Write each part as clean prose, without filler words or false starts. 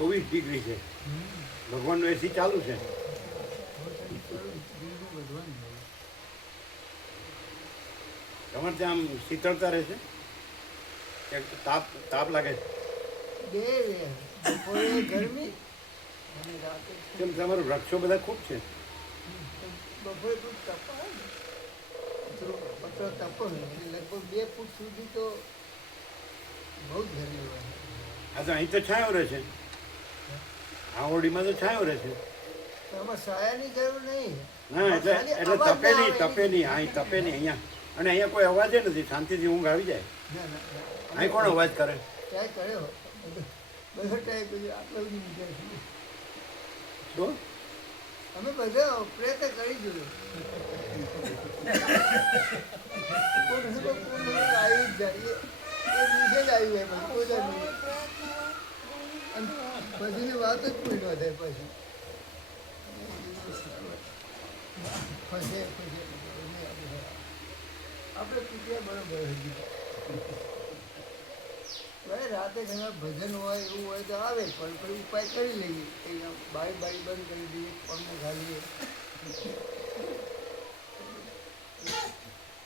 24 degree છે. ભગવાનનું એસી ચાલુ છે. તમારે ત્યાં આમ શીતળતા રહે છે કે તાપ તાપ લાગે છે? ગરમી કેમ તમારું વૃક્ષો બધા ખૂબ છે? બપોરે તો તપાય ને પતરો તપો ને લગભગ 2 ફૂટ સુધી તો બહુ જ ગરમી હોય. આ તો અહીં તો છાંયો રહે છે, આ ઓરડીમાં તો છાંયો રહે છે. આમાં સાયાની જરૂર નહીં. ના એટલે એટલે તપે નહીં અહીં તપે નહીં અહીંયા. અને અહીંયા કોઈ અવાજ નથી, શાંતિથી ઊંઘ આવી જાય. અહીં કોણ અવાજ કરે? ટ્રાય કર્યો બધો ટ્રાય કર્યો, આટલો બધી મજા છે. શું અમે બધા પ્રયત્ન કરી જોયું, આવી જ જાય એ નીચે જ આવી જાય બધા પછીની વાત જ કોઈ ન થાય. પછી આપણે પૂછ્યા બરાબર ભાઈ રાતે ઘણા ભજન હોય એવું હોય તો આવે, પણ કોઈ ઉપાય કરી લઈએ. બારી બારી બંધ કરી દઈએ, પગને ઘાલીએ,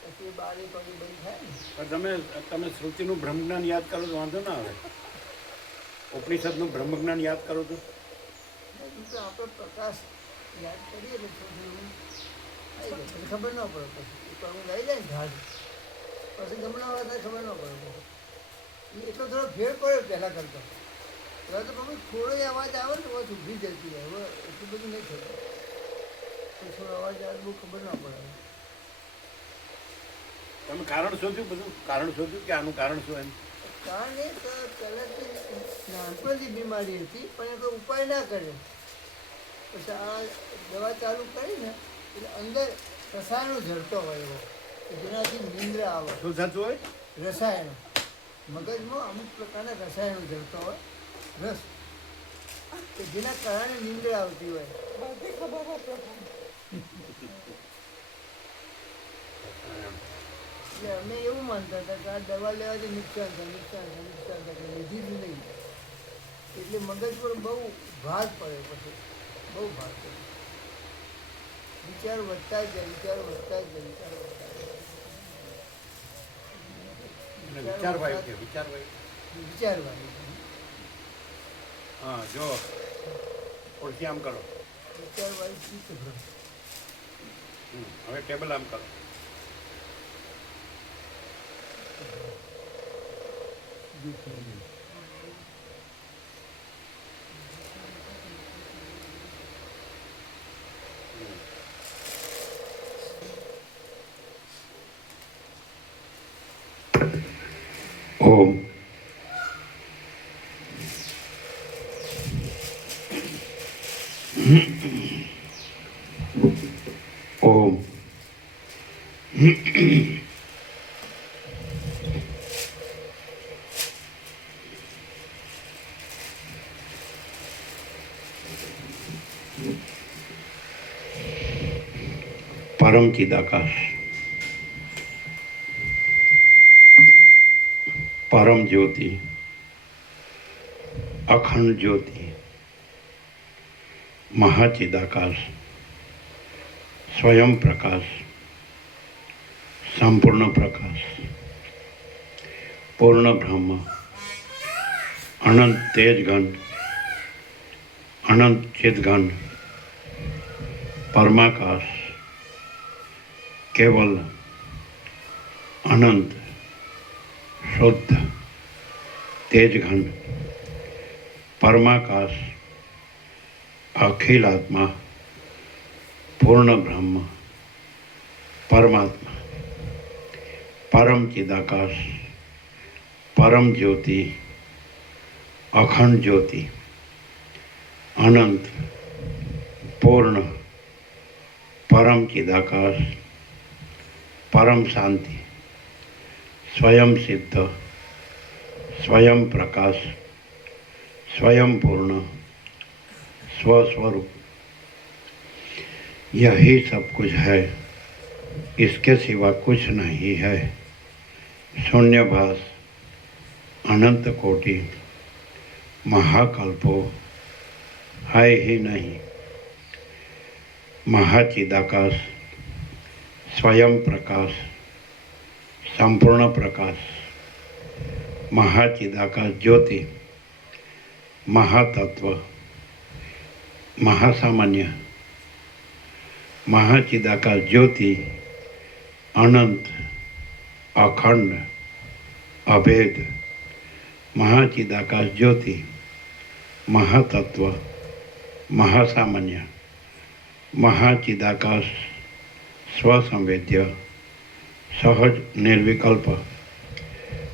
પછી બારી પગે બંધ થાય ને. પણ તમે શ્રુતિનું બ્રહ્મજ્ઞાન યાદ કરો તો વાંધો ના આવે. ઉપનિષદનું બ્રહ્મજ્ઞાન યાદ કરો તો આપણે પ્રકાશ યાદ કરીએ તો થોડું ખબર ન પડે. પછી પણ હું લઈ જાય ને ઝાડ પછી ગમણા વાળા ખબર ન પડે. એટલો થોડો ફેર પડ્યો પહેલાં કરતાં. હવે તો મમ્મી થોડો અવાજ આવે ને બસ ઊભી જતી રહે. હવે એટલું બધું નહીં થતું, થોડો અવાજ આવે બહુ ખબર ના પડે. તમે કારણ શોધ્યું, બધું કારણ શોધ્યું કે આનું કારણ શું? એમ કારણ એ તો પહેલાંથી નાનપણથી બીમારી હતી, પણ એ કોઈ ઉપાય ના કર્યો. પછી આ દવા ચાલુ કરીને એટલે અંદર રસાયણો ઝરતો હોય એવો, જેનાથી નિંદ્રા આવે. શું થતું હોય? રસાયણો મગજમાં અમુક પ્રકારના રસાયણો ઝરતો હોય, રસ, કે જેના કારણે નિંદ્રા આવતી હોય. એટલે અમે એવું માનતા હતા કે આ દવા લેવાથી નુકસાન થાય, નુકસાન થાય, નુકસાન થાય, લીધી જ નહીં. એટલે મગજ પર બહુ ભાર પડે. પછી બહુ ભાર પડે. વિચાર વધતા જ જાય, વિચાર વધતા જ જાય, વિચાર વધતા જ જાય. વિચારવાની. હા, જો ઓળખી આમ કરો. વિચારવાળી ચિત્ત ભ્રમ. હવે ટેબલ આમ કરો. ઓમ ઓમ પરમ ચિદાકાશ, પરમ જ્યોતિ, અખંડ જ્યોતિ, મહાચિદાકાશ, સ્વયં પ્રકાશ, સંપૂર્ણ પ્રકાશ, પૂર્ણ બ્રહ્મ, અનંત તેજઘન, અનંત ચિદઘન, પરમાકાશ, કેવલ અનંત શુદ્ધ તેજઘન પરમાકાશ, अखिल आत्मा, पूर्ण ब्रह्म, परमात्मा, परम चिदाकाश, परम ज्योति, अखंड ज्योति, अनंत, पूर्ण, परम चिदाकाश, परम शांति, स्वयं सिद्ध, स्वयं प्रकाश, स्वयं पूर्ण, स्वस्वरूप, यही सब कुछ है, इसके सिवा कुछ नहीं है। शून्यभास, अनंत कोटि, महाकल्पो, હાય હે નહીં. મહાચિદાકાશ, સ્વયં પ્રકાશ, સંપૂર્ણ પ્રકાશ, મહાચિદાકાશ જ્યોતિ, મહાતત્વ, મહાસામાન્ય, મહાચિદાકાશ જ્યોતિ, અનંત, અખંડ, અભેદ, મહાચિદાકાશ જ્યોતિ, મહાતત્વ, મહાસામાન્ય, મહાચિદાકાશ સ્વસંવેદ્ય, સહજ નિર્વિકલ્પ,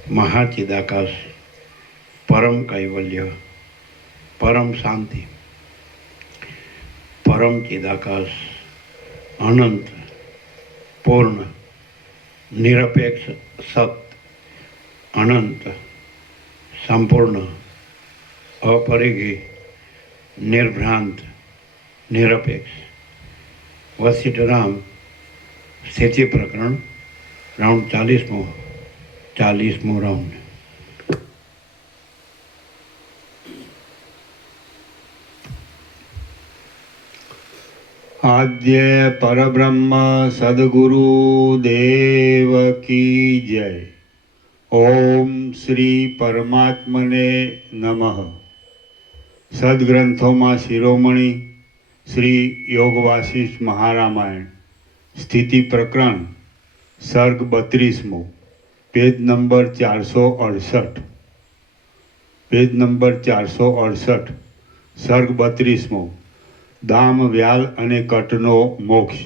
મહાચિદાકાશ પરમ કૈવલ્ય, પરમ શાંતિ, પરમ ચિદાકાશ અનંત, પૂર્ણ, નિરપેક્ષ સત, અનંત, સંપૂર્ણ, અપરિઘી, નિર્ભ્રાંત, નિરપેક્ષ. વશિષ્ઠ રામ સ્થિતિ પ્રકરણ રાઉન્ડ 40મો રાઉન્ડ. આદ્ય પરબ્રહ્મ સદગુરુ દેવ કી જય. ઓમ શ્રી પરમાત્મને નમઃ. સદગ્રંથોમાં શિરોમણી શ્રી યોગ વાસિષ્ઠ મહારામાયણ સ્થિતિ પ્રકરણ સર્ગ 32મો, પેજ નંબર 468. પેજ નંબર 468, સર્ગ 32મો, દામ વ્યાલ અને કટનો મોક્ષ.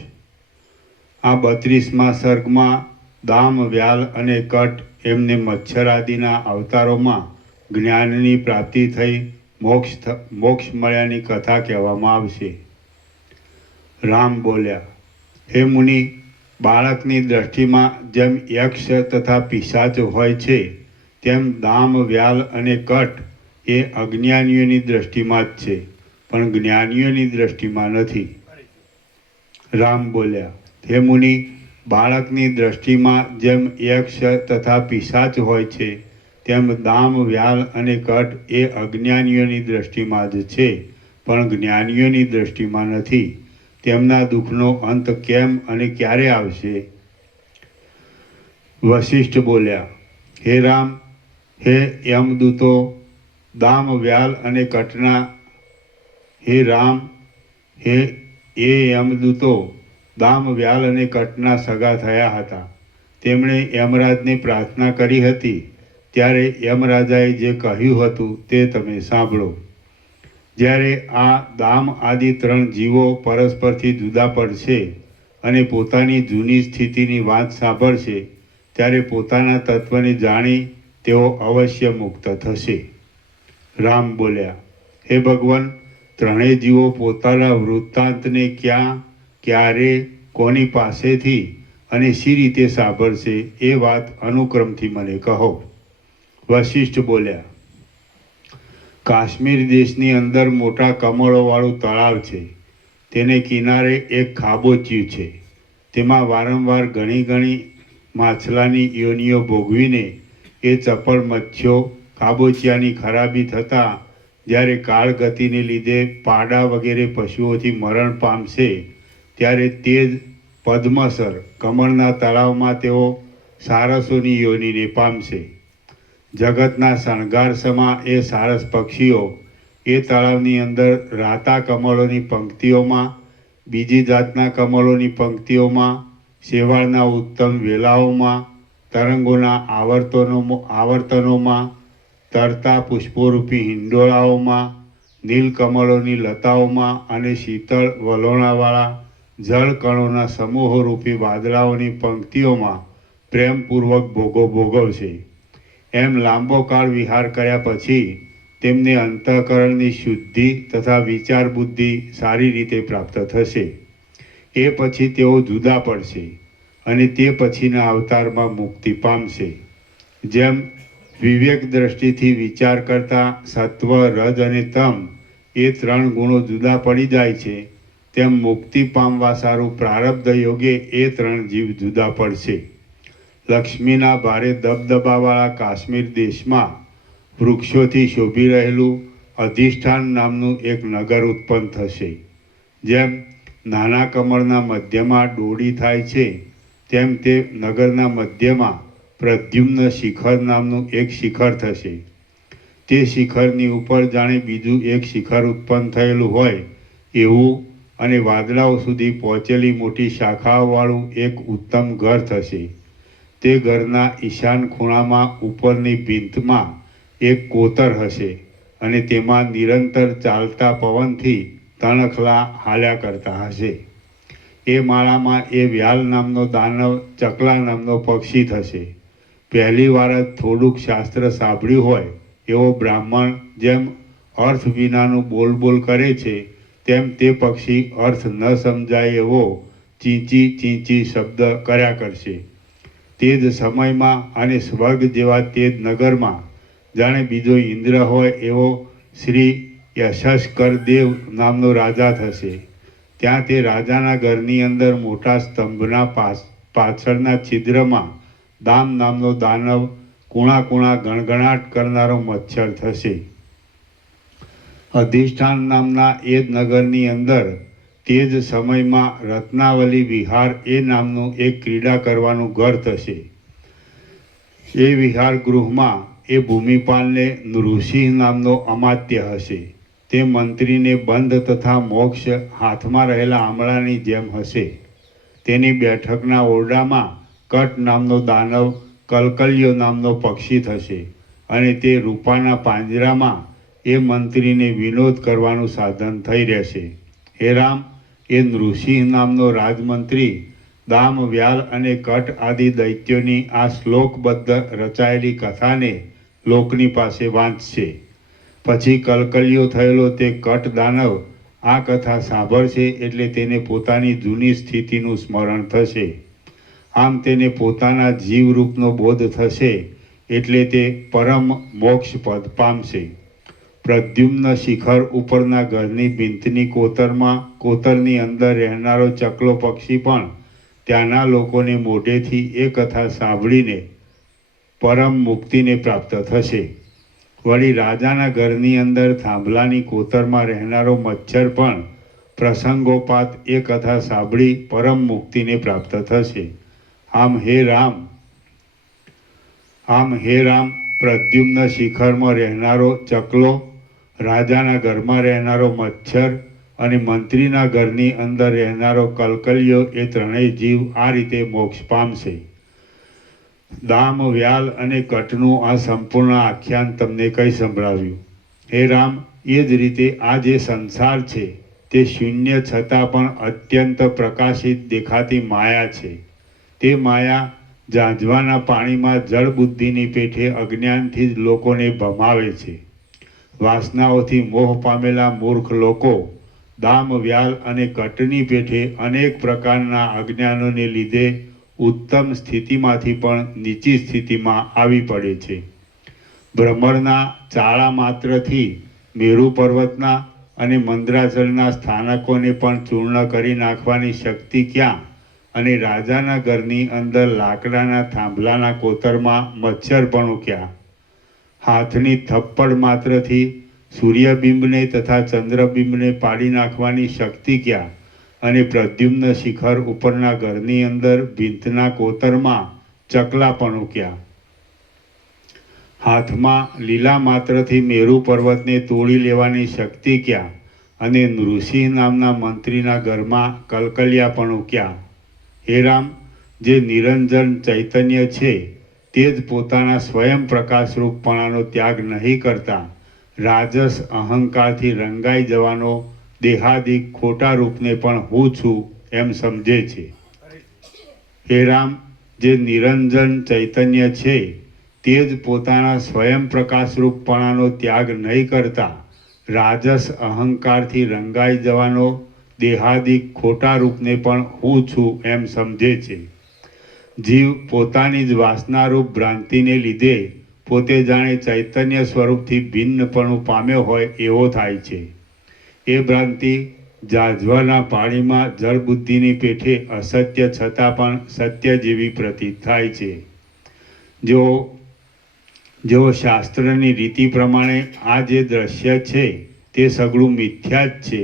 આ 32મા સર્ગમાં દામ વ્યાલ અને કટ એમને મચ્છર આદિના અવતારોમાં જ્ઞાનની પ્રાપ્તિ થઈ મોક્ષ મળ્યાની કથા કહેવામાં આવશે. રામ બોલ્યા, હે મુનિ, બાળકની દ્રષ્ટિમાં જેમ યક્ષ તથા પિશાચ હોય છે, તેમ દામ વ્યાલ અને કટ એ અજ્ઞાનીઓની દ્રષ્ટિમાં જ છે, પણ જ્ઞાનીઓની દ્રષ્ટિમાં નથી. રામ બોલ્યા, હે મુનિ, બાળકની દ્રષ્ટિમાં જેમ યક્ષ તથા પિશાચ હોય છે, તેમ દામ વ્યાલ અને કટ એ અજ્ઞાનીઓની દ્રષ્ટિમાં જ છે, પણ જ્ઞાનીઓની દ્રષ્ટિમાં નથી. તેમના દુઃખનો અંત કેમ અને ક્યારે આવશે? વશિષ્ઠ બોલ્યા, હે રામ, હે યમદૂતો, દામ વ્યાલ અને કટના હે રામ, હે એ યમદૂતો દામ વ્યાલ અને કટના સગા થયા હતા. તેમણે યમરાજને પ્રાર્થના કરી હતી. ત્યારે યમરાજાએ જે કહ્યું હતું તે તમે સાંભળો. જ્યારે આ દામ આદિ 3 જીવો પરસ્પરથી જુદા પડશે અને પોતાની જૂની સ્થિતિની વાત સાંભળશે, ત્યારે પોતાના તત્વને જાણી તેઓ અવશ્ય મુક્ત થશે. રામ બોલ્યા, હે ભગવાન, 3 જીવો પોતાના વૃત્તાંતને ક્યાં, ક્યારે, કોની પાસેથી અને શી રીતે સાંભળશે એ વાત અનુક્રમથી મને કહો. વશિષ્ઠ બોલ્યા, કાશ્મીર દેશની અંદર મોટા કમળોવાળું તળાવ છે. તેને કિનારે એક ખાબોચિયું છે. તેમાં વારંવાર ઘણી માછલાની યોનિઓ ભોગવીને એ ચપળ મત્સ્યો ખાબોચિયાની ખરાબી થતાં જ્યારે કાળગતિને લીધે પાડા વગેરે પશુઓથી મરણ પામશે, ત્યારે તે જ પદ્મસર કમળના તળાવમાં તેઓ સારસોની યોનિને પામશે. જગતના શણગાર સમા એ સારસ પક્ષીઓ એ તળાવની અંદર રાતા કમળોની પંક્તિઓમાં, બીજી જાતના કમળોની પંક્તિઓમાં, શેવાળના ઉત્તમ વેલાઓમાં, તરંગોના આવર્તનોમાં, તરતા પુષ્પોરૂપી હિંડોળાઓમાં, નીલકમળોની લતાઓમાં અને શીતળ વલોણાવાળા જળકણોના સમૂહોરૂપી વાદળાઓની પંક્તિઓમાં પ્રેમપૂર્વક ભોગો ભોગવશે. એમ લાંબો કાળ વિહાર કર્યા પછી તેમને અંતઃકરણની શુદ્ધિ તથા વિચાર બુદ્ધિ સારી રીતે પ્રાપ્ત થશે. એ પછી તેઓ જુદા પડશે અને તે પછીના અવતારમાં મુક્તિ પામશે. જેમ વિવેક દ્રષ્ટિથી વિચાર કરતા સત્વ, રજ અને તમ એ 3 ગુણો જુદા પડી જાય છે, તેમ મુક્તિ પામવા સારું પ્રારબ્ધ યોગે એ 3 જીવ જુદા પડશે. લક્ષ્મીના ભારે દબદબાવાળા કાશ્મીર દેશમાં વૃક્ષોથી શોભી રહેલું અધિષ્ઠાન નામનું એક નગર ઉત્પન્ન થશે. જેમ નાના કમળના મધ્યમાં ડોળી થાય છે, તેમ તે નગરના મધ્યમાં પ્રદ્યુમ્ન શિખર નામનું એક શિખર થશે. તે શિખરની ઉપર જાણે બીજું એક શિખર ઉત્પન્ન થયેલું હોય એવું અને વાદળાઓ સુધી પહોંચેલી મોટી શાખાઓવાળું એક ઉત્તમ ઘર થશે. તે ઘરના ઈશાન ખૂણામાં ઉપરની ભીંતમાં એક કોતર હશે અને તેમાં નિરંતર ચાલતા પવનથી તણખલા હાલ્યા કરતા હશે. એ માળામાં એ વ્યાલ નામનો દાનવ ચકલા નામનો પક્ષી થશે. પહેલી વાર જ થોડુંક શાસ્ત્ર સાંભળ્યું હોય એવો બ્રાહ્મણ જેમ અર્થ વિનાનું બોલ કરે છે, તેમ તે પક્ષી અર્થ ન સમજાય એવો ચીંચી ચીંચી શબ્દ કર્યા કરશે. તે જ સમયમાં અને સ્વર્ગ જેવા તે જ નગરમાં જાણે બીજો ઇન્દ્ર હોય એવો શ્રી યશસ્કર દેવ નામનો રાજા થશે. ત્યાં તે રાજાના ઘરની અંદર મોટા સ્તંભના પાછળના છિદ્રમાં દામ નામનો દાનવ કુણા કુણા ગણગણાટ કરનારો મચ્છર થશે. અધિષ્ઠાન નામના એ જ નગરની અંદર તે જ સમયમાં રત્નાવલી વિહાર એ નામનું એક ક્રીડા કરવાનું ઘર થશે. એ વિહાર ગૃહમાં એ ભૂમિપાલને નૃસિંહ નામનો અમાત્ય હશે. તે મંત્રીને બંધ તથા મોક્ષ હાથમાં રહેલા આમળાની જેમ હશે. તેની બેઠકના ઓરડામાં કટ નામનો દાનવ કલકલિયો નામનો પક્ષી થશે અને તે રૂપાના પાંજરામાં એ મંત્રીને વિનોદ કરવાનું સાધન થઈ રહેશે. હે રામ, એ નૃસિંહ નામનો રાજમંત્રી દામ વ્યાલ અને કટ આદિ દૈત્યોની આ શ્લોકબદ્ધ રચાયેલી કથાને લોકની પાસે વાંચશે. પછી કલકલિયો થયેલો તે કટ દાનવ આ કથા સાંભળશે એટલે તેને પોતાની જૂની સ્થિતિનું સ્મરણ થશે. આમ તેને પોતાના જીવરૂપનો બોધ થશે એટલે તે પરમ મોક્ષ પદ પામશે. પ્રદ્યુમ્ન શિખર ઉપરના ઘરની ભીંતની કોતરની અંદર રહેનારો ચકલો પક્ષી પણ ત્યાંના લોકોને મોઢેથી એ કથા સાંભળીને પરમ મુક્તિને પ્રાપ્ત થશે. વળી રાજાના ઘરની અંદર થાંભલાની કોતરમાં રહેનારો મચ્છર પણ પ્રસંગોપાત એ કથા સાંભળી પરમ મુક્તિને પ્રાપ્ત થશે. આમ હે રામ, પ્રદ્યુમ્ન શિખરમાં રહેનારો ચકલો, રાજાના ઘરમાં રહેનારો મચ્છર અને મંત્રીના ઘરની અંદર રહેનારો કલકલિયો એ ત્રણેય જીવ આ રીતે મોક્ષ પામશે. દામ વ્યાલ અને કટનું આ સંપૂર્ણ આખ્યાન તમને કઈ સંભળાવ્યું. હે રામ, એ જ રીતે આ જે સંસાર છે તે શૂન્ય છતાં પણ અત્યંત પ્રકાશિત દેખાતી માયા છે. તે માયા ઝાંઝવાના પાણીમાં જળ બુદ્ધિની પેઠે અજ્ઞાનથી જ લોકોને ભમાવે છે. વાસનાઓથી મોહ પામેલા મૂર્ખ લોકો દામ વ્યાલ અને કટની પેઠે અનેક પ્રકારના અજ્ઞાનોને લીધે ઉત્તમ સ્થિતિમાંથી પણ નીચી સ્થિતિમાં આવી પડે છે. ભ્રમરના ચાળા માત્રથી મેરુ પર્વતના અને મંદ્રાચલના સ્થાનકોને પણ ચૂર્ણ કરી નાખવાની શક્તિ ક્યાં અને રાજાના ઘરની અંદર લાકડાના થાંભલાના કોતરમાં મચ્છરપણું ક્યાં? હાથની થપ્પડ માત્રથી સૂર્યબિંબને તથા ચંદ્રબિંબને પાડી નાખવાની શક્તિ ક્યાં અને પ્રદ્યુમ્ન શિખર ઉપરના ઘરની અંદર ભીંતના કોતરમાં ચકલાપણું ક્યાં? હાથમાં લીલા માત્રથી મેરુ પર્વતને તોડી લેવાની શક્તિ ક્યાં અને નૃસિંહ નામના મંત્રીના ઘરમાં કલકલિયાપણું ક્યાં? હે રામ, જે નિરંજન ચૈતન્ય છે તે જ પોતાના સ્વયં પ્રકાશરૂપપણાનો ત્યાગ નહીં કરતા રાજસ અહંકારથી રંગાઈ જવાનો દેહાદિક ખોટા રૂપને પણ હું છું એમ સમજે છે. હે રામ, જે નિરંજન ચૈતન્ય છે તે જ પોતાના સ્વયં પ્રકાશરૂપપણાનો ત્યાગ નહીં કરતા રાજસ અહંકારથી રંગાઈ જવાનો દેહાદિક ખોટા રૂપને પણ હું છું એમ સમજે છે. જીવ પોતાની જ વાસનારૂપ ભ્રાંતિને લીધે પોતે જાણે ચૈતન્ય સ્વરૂપથી ભિન્નપણું પામ્યો હોય એવો થાય છે. એ ભ્રાંતિ ઝાંઝવાના પાણીમાં જળબુદ્ધિની પેઠે અસત્ય છતાં પણ સત્ય જેવી પ્રતીત થાય છે. જો જેઓ શાસ્ત્રની રીતિ પ્રમાણે આ જે દ્રશ્ય છે તે સઘળું મિથ્યા જ છે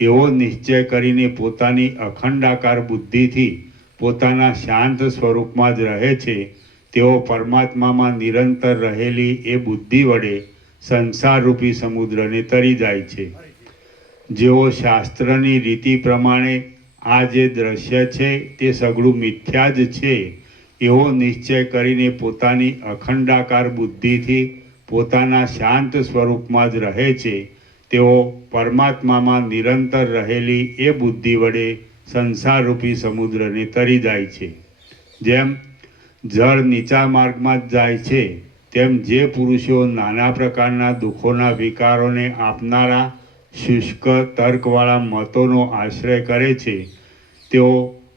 એવો નિશ્ચય કરીને પોતાની અખંડાકાર બુદ્ધિથી પોતાના શાંત સ્વરૂપમાં જ રહે છે, તેઓ પરમાત્મામાં નિરંતર રહેલી એ બુદ્ધિ વડે સંસારરૂપી સમુદ્રને તરી જાય છે. જેઓ શાસ્ત્રની રીતિ પ્રમાણે આ જે દ્રશ્ય છે તે સઘળું મિથ્યા જ છે એવો નિશ્ચય કરીને પોતાની અખંડાકાર બુદ્ધિથી પોતાના શાંત સ્વરૂપમાં જ રહે છે, તેઓ પરમાત્મામાં નિરંતર રહેલી એ બુદ્ધિ વડે સંસારરૂપી સમુદ્રને તરી જાય છે. જેમ જળ નીચા માર્ગમાં જ જાય છે તેમ જે પુરુષો નાના પ્રકારના દુઃખોના વિકારોને આપનારા શુષ્ક તર્કવાળા મતોનો આશ્રય કરે છે તેઓ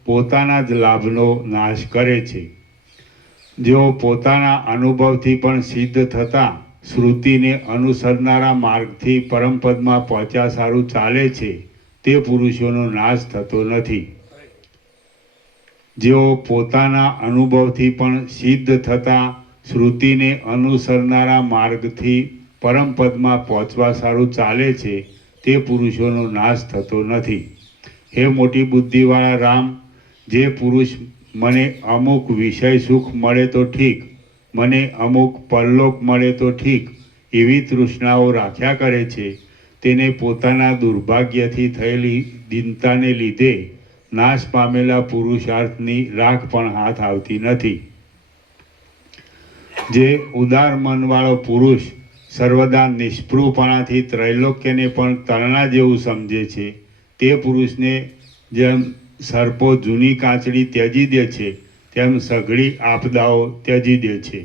પોતાના જ લાભનો નાશ કરે છે. જેઓ પોતાના અનુભવથી પણ સિદ્ધ થતા શ્રુતિને અનુસરનારા માર્ગથી પરમપદમાં પહોંચ્યા સારું ચાલે છે તે પુરુષોનો નાશ થતો નથી. જેઓ પોતાના અનુભવથી પણ સિદ્ધ થતા શ્રુતિને અનુસરનારા માર્ગથી પરમપદમાં પહોંચવા સારું ચાલે છે તે પુરુષોનો નાશ થતો નથી. હે મોટી બુદ્ધિવાળા રામ, જે પુરુષ મને અમુક વિષય સુખ મળે તો ઠીક, મને અમુક પરલોક મળે તો ઠીક એવી તૃષ્ણાઓ રાખ્યા કરે છે, તેને પોતાના દુર્ભાગ્યથી થયેલી દીનતાને લીધે નાશ પામેલા પુરુષાર્થની રાખ પણ હાથ આવતી નથી. જે ઉદાર મનવાળો પુરુષ સર્વદા નિષ્પૃહપણાથી ત્રૈલોક્યને પણ તરણા જેવું સમજે છે તે પુરુષને જેમ સર્પો જૂની કાચડી ત્યજી દે છે તેમ સઘળી આપદાઓ ત્યજી દે છે.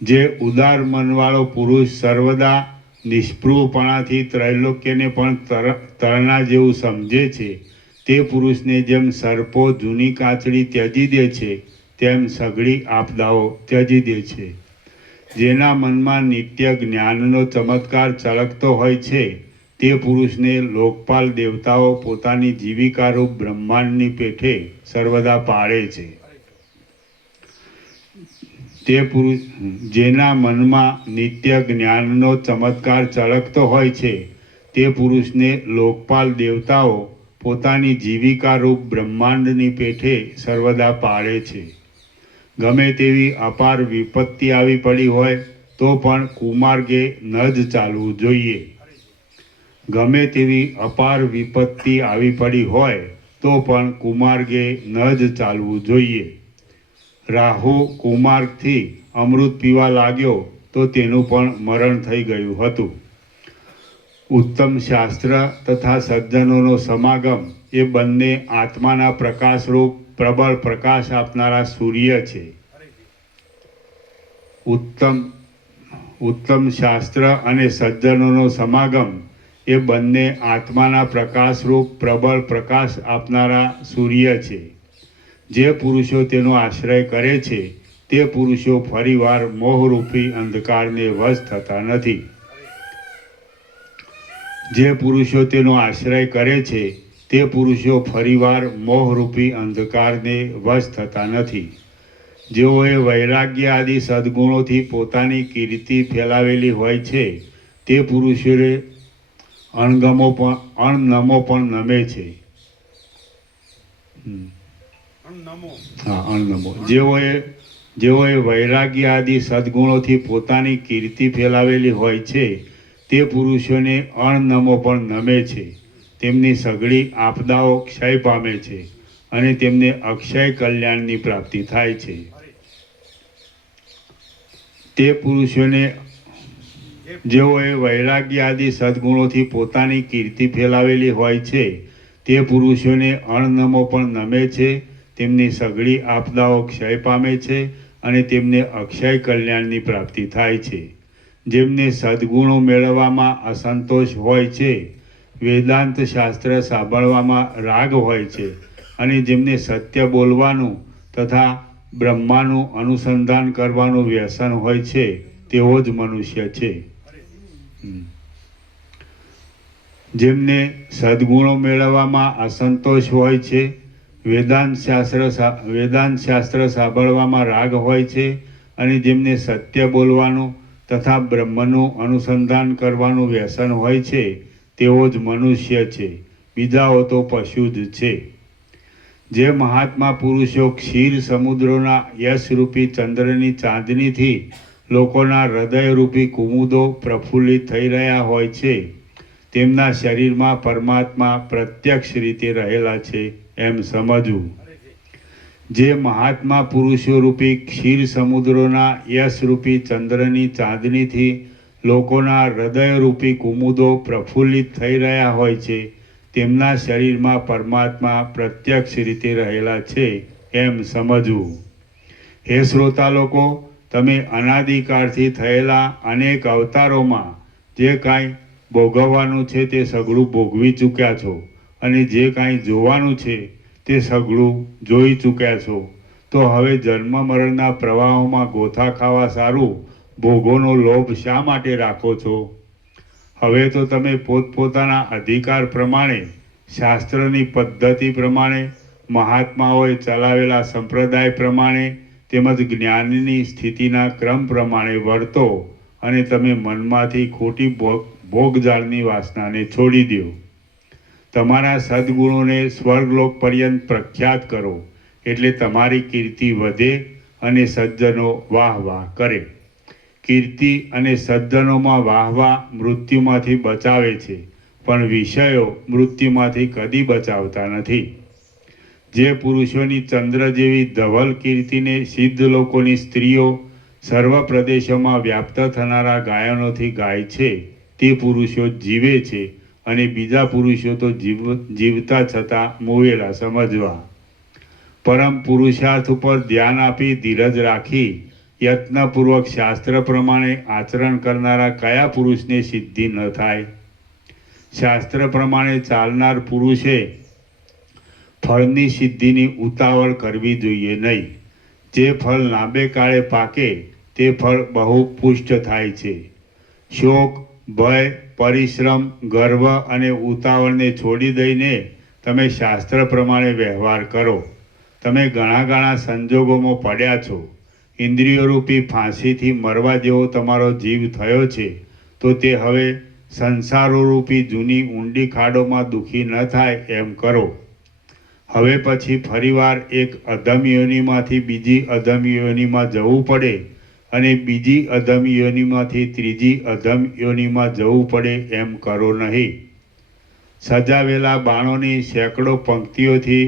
જે ઉદાર મનવાળો પુરુષ સર્વદા નિષ્પૃહપણાથી ત્રૈલોક્યને પણ તરણા જેવું સમજે છે તે પુરુષને જેમ સર્પો જૂની કાચડી ત્યજી દે છે તેમ સઘળી આપદાઓ ત્યજી દે છે. જેના મનમાં નિત્ય જ્ઞાનનો ચમત્કાર ચળકતો હોય છે તે પુરુષને લોકપાલ દેવતાઓ પોતાની જીવિકારૂપ બ્રહ્માંડની પેઠે સર્વદા પાળે છે. તે પુરુષ જેના મનમાં નિત્ય જ્ઞાનનો ચમત્કાર ચળકતો હોય છે તે પુરુષને લોકપાલ દેવતાઓ પોતાની જીવિકારૂપ બ્રહ્માંડની પેઠે સર્વદા પાળે છે. ગમે તેવી અપાર વિપત્તિ આવી પડી હોય તો પણ કુમાર્ગે ન જ ચાલવું જોઈએ. ગમે તેવી અપાર વિપત્તિ આવી પડી હોય તો પણ કુમાર્ગે ન જ ચાલવું જોઈએ. રાહુ કુમાર્ગથી અમૃત પીવા લાગ્યો તો તેનું પણ મરણ થઈ ગયું હતું. ઉત્તમ શાસ્ત્ર તથા સજ્જનોનો સમાગમ એ બંને આત્માના પ્રકાશરૂપ પ્રબળ પ્રકાશ આપનારા સૂર્ય છે. ઉત્તમ શાસ્ત્ર અને સજ્જનોનો સમાગમ એ બંને આત્માના પ્રકાશરૂપ પ્રબળ પ્રકાશ આપનારા સૂર્ય છે. જે પુરુષો તેનો આશ્રય કરે છે તે પુરુષો ફરીવાર મોહરૂપી અંધકારને વશ થતા નથી. જે પુરુષો તેનો આશ્રય કરે છે તે પુરુષો ફરીવાર મોહરૂપી અંધકારને વશ થતા નથી. જેઓએ વૈરાગ્ય આદિ સદ્ગુણોથી પોતાની કીર્તિ ફેલાવેલી હોય છે તે પુરુષોએ અણનમો પણ નમે છે. અણનમો જેઓએ વૈરાગ્ય આદિ સદ્ગુણોથી પોતાની કીર્તિ ફેલાવેલી હોય છે તે પુરુષોને અણનમો પણ નમે છે. તેમની સઘળી આપદાઓ ક્ષય પામે છે અને તેમને અક્ષય કલ્યાણની પ્રાપ્તિ થાય છે. તે પુરુષોને જેઓએ વૈરાગ્ય આદિ સદ્ગુણોથી પોતાની કીર્તિ ફેલાવેલી હોય છે તે પુરુષોને અણનમો પણ નમે છે. તેમની સઘળી આપદાઓ ક્ષય પામે છે અને તેમને અક્ષય કલ્યાણની પ્રાપ્તિ થાય છે. જેમને સદ્ગુણો મેળવવામાં અસંતોષ હોય છે, વેદાંત શાસ્ત્ર સાંભળવામાં રાગ હોય છે અને જેમને સત્ય બોલવાનું તથા બ્રહ્માનું અનુસંધાન કરવાનું વ્યસન હોય છે તેવો જ મનુષ્ય છે. જેમને સદ્ગુણો મેળવવામાં અસંતોષ હોય છે, વેદાંત શાસ્ત્ર સાંભળવામાં રાગ હોય છે અને જેમને સત્ય બોલવાનું તથા બ્રહ્મનું અનુસંધાન કરવાનું વ્યસન હોય છે તેઓ જ મનુષ્ય છે, બીજાઓ તો પશુ જ છે. જે મહાત્મા પુરુષો ક્ષીર સમુદ્રોના યશરૂપી ચંદ્રની ચાંદનીથી લોકોના હૃદયરૂપી કુમુદો પ્રફુલ્લિત થઈ રહ્યા હોય છે, તેમના શરીરમાં પરમાત્મા પ્રત્યક્ષ રીતે રહેલા છે એમ સમજવું. જે મહાત્મા પુરુષો રૂપી ક્ષીર સમુદ્રોના યશરૂપી ચંદ્રની ચાંદનીથી લોકોના હૃદયરૂપી કુમુદો પ્રફુલ્લિત થઈ રહ્યા હોય છે, તેમના શરીરમાં પરમાત્મા પ્રત્યક્ષ રીતે રહેલા છે એમ સમજવું. હે શ્રોતા લોકો, તમે અનાદિકાળથી થયેલા અનેક અવતારોમાં જે કાંઈ ભોગવવાનું છે તે સઘળું ભોગવી ચૂક્યા છો અને જે કાંઈ જોવાનું છે તે સઘળું જોઈ ચૂક્યા છો. તો હવે જન્મ મરણના પ્રવાહોમાં ગોથા ખાવા સારું ભોગોનો લોભ શા માટે રાખો છો? હવે તો તમે પોતપોતાના અધિકાર પ્રમાણે, શાસ્ત્રની પદ્ધતિ પ્રમાણે, મહાત્માઓએ ચલાવેલા સંપ્રદાય પ્રમાણે તેમજ જ્ઞાનની સ્થિતિના ક્રમ પ્રમાણે વર્તો અને તમે મનમાંથી ખોટી ભોગજાળની વાસનાને છોડી દો. તમારા સદ્ગુણોને સ્વર્ગલોક પર્યંત પ્રખ્યાત કરો, એટલે તમારી કીર્તિ વધે અને સજ્જનો વાહ વાહ કરે. કીર્તિ અને સજ્જનોમાં વાહવા મૃત્યુમાંથી બચાવે છે, પણ વિષયો મૃત્યુમાંથી કદી બચાવતા નથી. જે પુરુષોની ચંદ્ર જેવી ધવલ કીર્તિને સિદ્ધ લોકોની સ્ત્રીઓ સર્વ પ્રદેશોમાં વ્યાપ્ત થનારા ગાયનોથી ગાય છે, તે પુરુષો જીવે છે અને બીજા પુરુષો તો જીવતા છતાં મોવેલા સમજવા. પરમ પુરુષાર્થ ઉપર ધ્યાન આપી ધીરજ રાખી યત્નપૂર્વક શાસ્ત્ર પ્રમાણે આચરણ કરનારા કયા પુરુષને સિદ્ધિ ન થાય? શાસ્ત્ર પ્રમાણે ચાલનાર પુરુષે ફળની સિદ્ધિની ઉતાવળ કરવી જોઈએ નહીં. જે ફળ લાંબે કાળે પાકે તે ફળ બહુ પુષ્ટ થાય છે. શોક, ભય, પરિશ્રમ, ગર્વ અને ઉતાવળને છોડી દઈને તમે શાસ્ત્ર પ્રમાણે વ્યવહાર કરો. તમે ઘણા સંજોગોમાં પડ્યા છો. ઇન્દ્રિયોરૂપી ફાંસીથી મરવા જેવો તમારો જીવ થયો છે, તો તે હવે સંસારોરૂપી જૂની ઊંડી ખાડોમાં દુઃખી ન થાય એમ કરો. હવે પછી ફરીવાર એક અધમ યોનિમાંથી બીજી અધમ યોનિમાં જવું પડે અને બીજી અધમ યોનિમાંથી ત્રીજી અધમ યોનિમાં જવું પડે એમ કરો નહીં. સજાવેલા બાણોની સેંકડો પંક્તિઓથી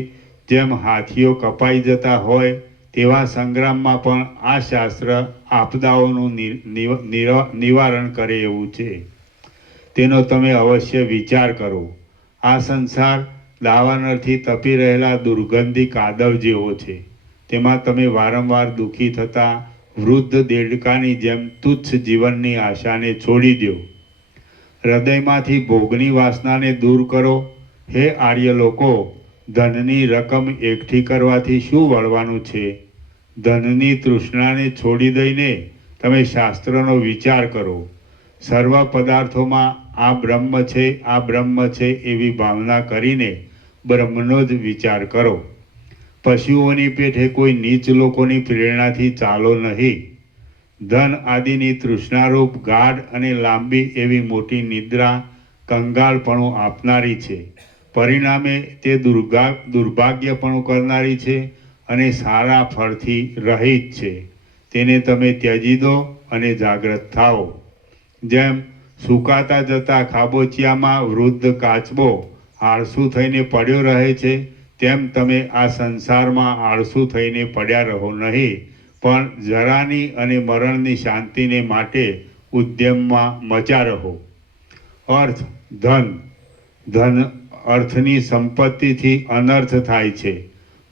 જેમ હાથીઓ કપાઈ જતા હોય તેવા સંગ્રામમાં પણ આ શાસ્ત્ર આપદાઓનું નિવારણ કરે એવું છે. તેનો તમે અવશ્ય વિચાર કરો. આ સંસાર દાવાનળથી તપી રહેલા દુર્ગંધી કાદવ જેવો છે. તેમાં તમે વારંવાર દુઃખી થતા વૃદ્ધ દેડકાની જેમ તુચ્છ જીવનની આશાને છોડી દો. હૃદયમાંથી ભોગની વાસનાને દૂર કરો. હે આર્ય લોકો, ધનની રકમ એકઠી કરવાથી શું વળવાનું છે? ધનની તૃષ્ણાને છોડી દઈને તમે શાસ્ત્રનો વિચાર કરો. સર્વ પદાર્થોમાં આ બ્રહ્મ છે, આ બ્રહ્મ છે એવી ભાવના કરીને બ્રહ્મનો જ વિચાર કરો. પશુઓની પેઠે કોઈ નીચ લોકોની પ્રેરણાથી ચાલો નહીં. ધન આદિની તૃષ્ણારૂપ ગાઢ અને લાંબી એવી મોટી નિદ્રા કંગાળપણું આપનારી છે. પરિણામે તે દુર્ભાગ્યપણું કરનારી છે અને સારા ફળથી રહિત છે. તેને તમે ત્યજી દો અને જાગ્રત થાઓ. જેમ સુકાતા જતા ખાબોચિયામાં વૃદ્ધ કાચબો આળસુ થઈને પડ્યો રહે છે, તેમ તમે આ સંસારમાં આળસુ થઈને પડ્યા રહો નહીં, પણ જરાની અને મરણની શાંતિને માટે ઉદ્યમમાં મચા રહો. અર્થ ધન અર્થની સંપત્તિથી અનર્થ થાય છે.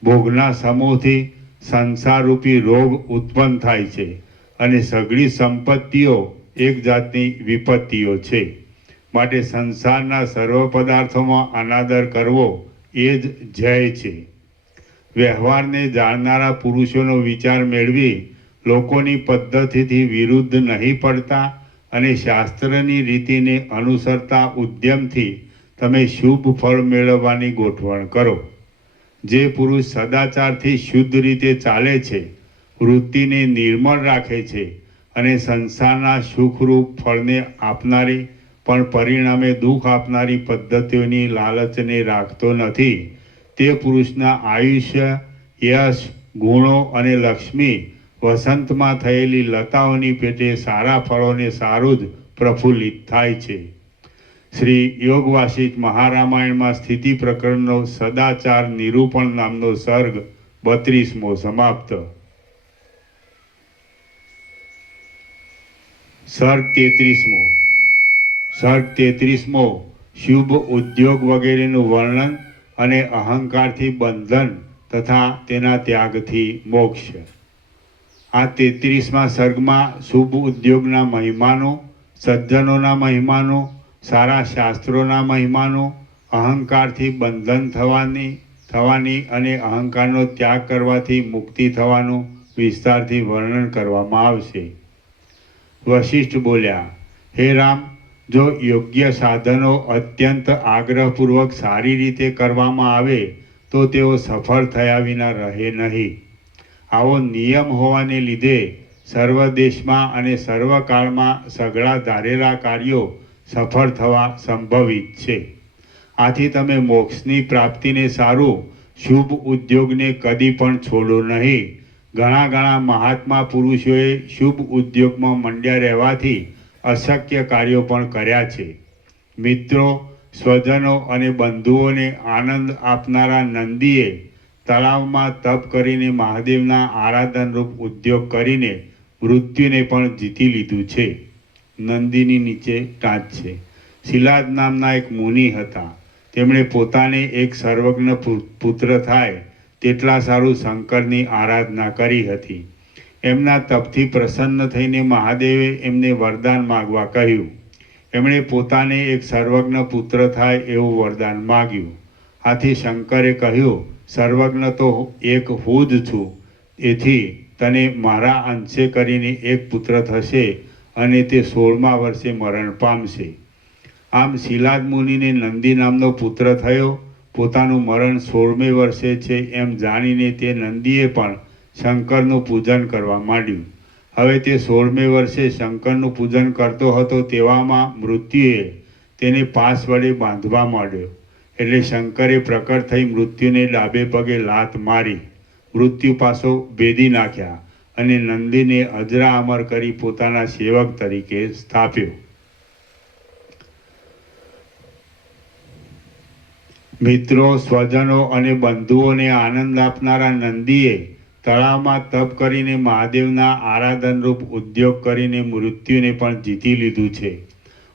ભોગના સમૂહથી સંસારરૂપી રોગ ઉત્પન્ન થાય છે અને સઘળી સંપત્તિઓ એક જાતની વિપત્તિઓ છે. માટે સંસારના સર્વ પદાર્થોમાં અનાદર કરવો એ જ જય છે. વ્યવહારને જાણનારા પુરુષોનો વિચાર મેળવી લોકોની પદ્ધતિથી વિરુદ્ધ નહીં પડતા અને શાસ્ત્રની રીતિને અનુસરતા ઉદ્યમથી તમે શુભ ફળ મેળવવાની ગોઠવણ કરો. જે પુરુષ સદાચારથી શુદ્ધ રીતે ચાલે છે, વૃત્તિને નિર્મળ રાખે છે અને સંસારના સુખરૂપ ફળને આપનારી પણ પરિણામે દુઃખ આપનારી પદ્ધતિઓની લાલચને રાખતો નથી, તે પુરુષના આયુષ્ય, યશ, ગુણો અને લક્ષ્મી વસંતમાં થયેલી લતાઓની પેટે સારા ફળોને સારું જ પ્રફુલ્લિત થાય છે. શ્રી યોગ વાસિષ્ઠ મહારામાયણમાં સ્થિતિ પ્રકરણનો સદાચાર નિરૂપણ નામનો સર્ગ 32મો સમાપ્ત. સર્ગ 33મો. સર્ગ 33મો શુભ ઉદ્યોગ વગેરેનું વર્ણન અને અહંકારથી બંધન તથા તેના ત્યાગથી મોક્ષ. આ 33મા સર્ગમાં શુભ ઉદ્યોગના મહિમાનો, સજ્જનોના મહિમાનો, સારા શાસ્ત્રોના મહિમાનો, અહંકારથી બંધન થવાની અને અહંકારનો ત્યાગ કરવાથી મુક્તિ થવાનું વિસ્તારથી વર્ણન કરવામાં આવશે. વશિષ્ઠ બોલ્યા, હે રામ, જો યોગ્ય સાધનો અત્યંત આગ્રહપૂર્વક સારી રીતે કરવામાં આવે તો તેઓ સફળ થયા વિના રહે નહીં. આવો નિયમ હોવાને લીધે સર્વ દેશમાં અને સર્વકાળમાં સઘળા ધારેલા કાર્યો સફળ થવા સંભવિત છે. આથી તમે મોક્ષની પ્રાપ્તિને સારું શુભ ઉદ્યોગને કદી પણ છોડો નહીં. ઘણા મહાત્મા પુરુષોએ શુભ ઉદ્યોગમાં મંડ્યા રહેવાથી અશક્ય કાર્યો પણ કર્યા છે. મિત્રો, સ્વજનો અને બંધુઓને આનંદ આપનારા નંદીએ તળાવમાં તપ કરીને મહાદેવના આરાધનરૂપ ઉદ્યોગ કરીને મૃત્યુને પણ જીતી લીધું છે. નંદીની નીચે ટાંચ છે. શિલાદ નામના એક મુનિ હતા. તેમણે પોતાને એક સર્વજ્ઞ પુત્ર થાય તેટલા સારું શંકરની આરાધના કરી હતી. એમના તપથી પ્રસન્ન થઈને મહાદેવે એમને વરદાન માગવા કહ્યું. એમણે પોતાને એક સર્વજ્ઞ પુત્ર થાય એવું વરદાન માગ્યું. આથી શંકરે કહ્યું, સર્વજ્ઞ તો એક હું જ છું, એથી તને મારા અંશે કરીને એક પુત્ર થશે અને તે 16મા વર્ષે મરણ પામશે. આમ શિલાદ મુનિને નંદી નામનો પુત્ર થયો. પોતાનું મરણ 16મે વર્ષે છે એમ જાણીને તે નંદીએ પણ શંકરનું પૂજન કરવા માંડ્યું. હવે તે 16મે વર્ષે શંકરનું પૂજન કરતો હતો તેવામાં મૃત્યુએ તેને પાસ વડે બાંધવા માંડ્યો. એટલે શંકરે પ્રકટ થઈ મૃત્યુને ડાબે પગે લાત મારી મૃત્યુ પાસો ભેદી નાખ્યા અને નંદીને અજરા અમર કરી પોતાના સેવક તરીકે સ્થાપ્યો. મિત્રો, સ્વજનો અને બંધુઓને આનંદ આપનારા નંદીએ તળાવમાં તપ કરીને મહાદેવના આરાધનરૂપ ઉદ્યોગ કરીને મૃત્યુને પણ જીતી લીધું છે.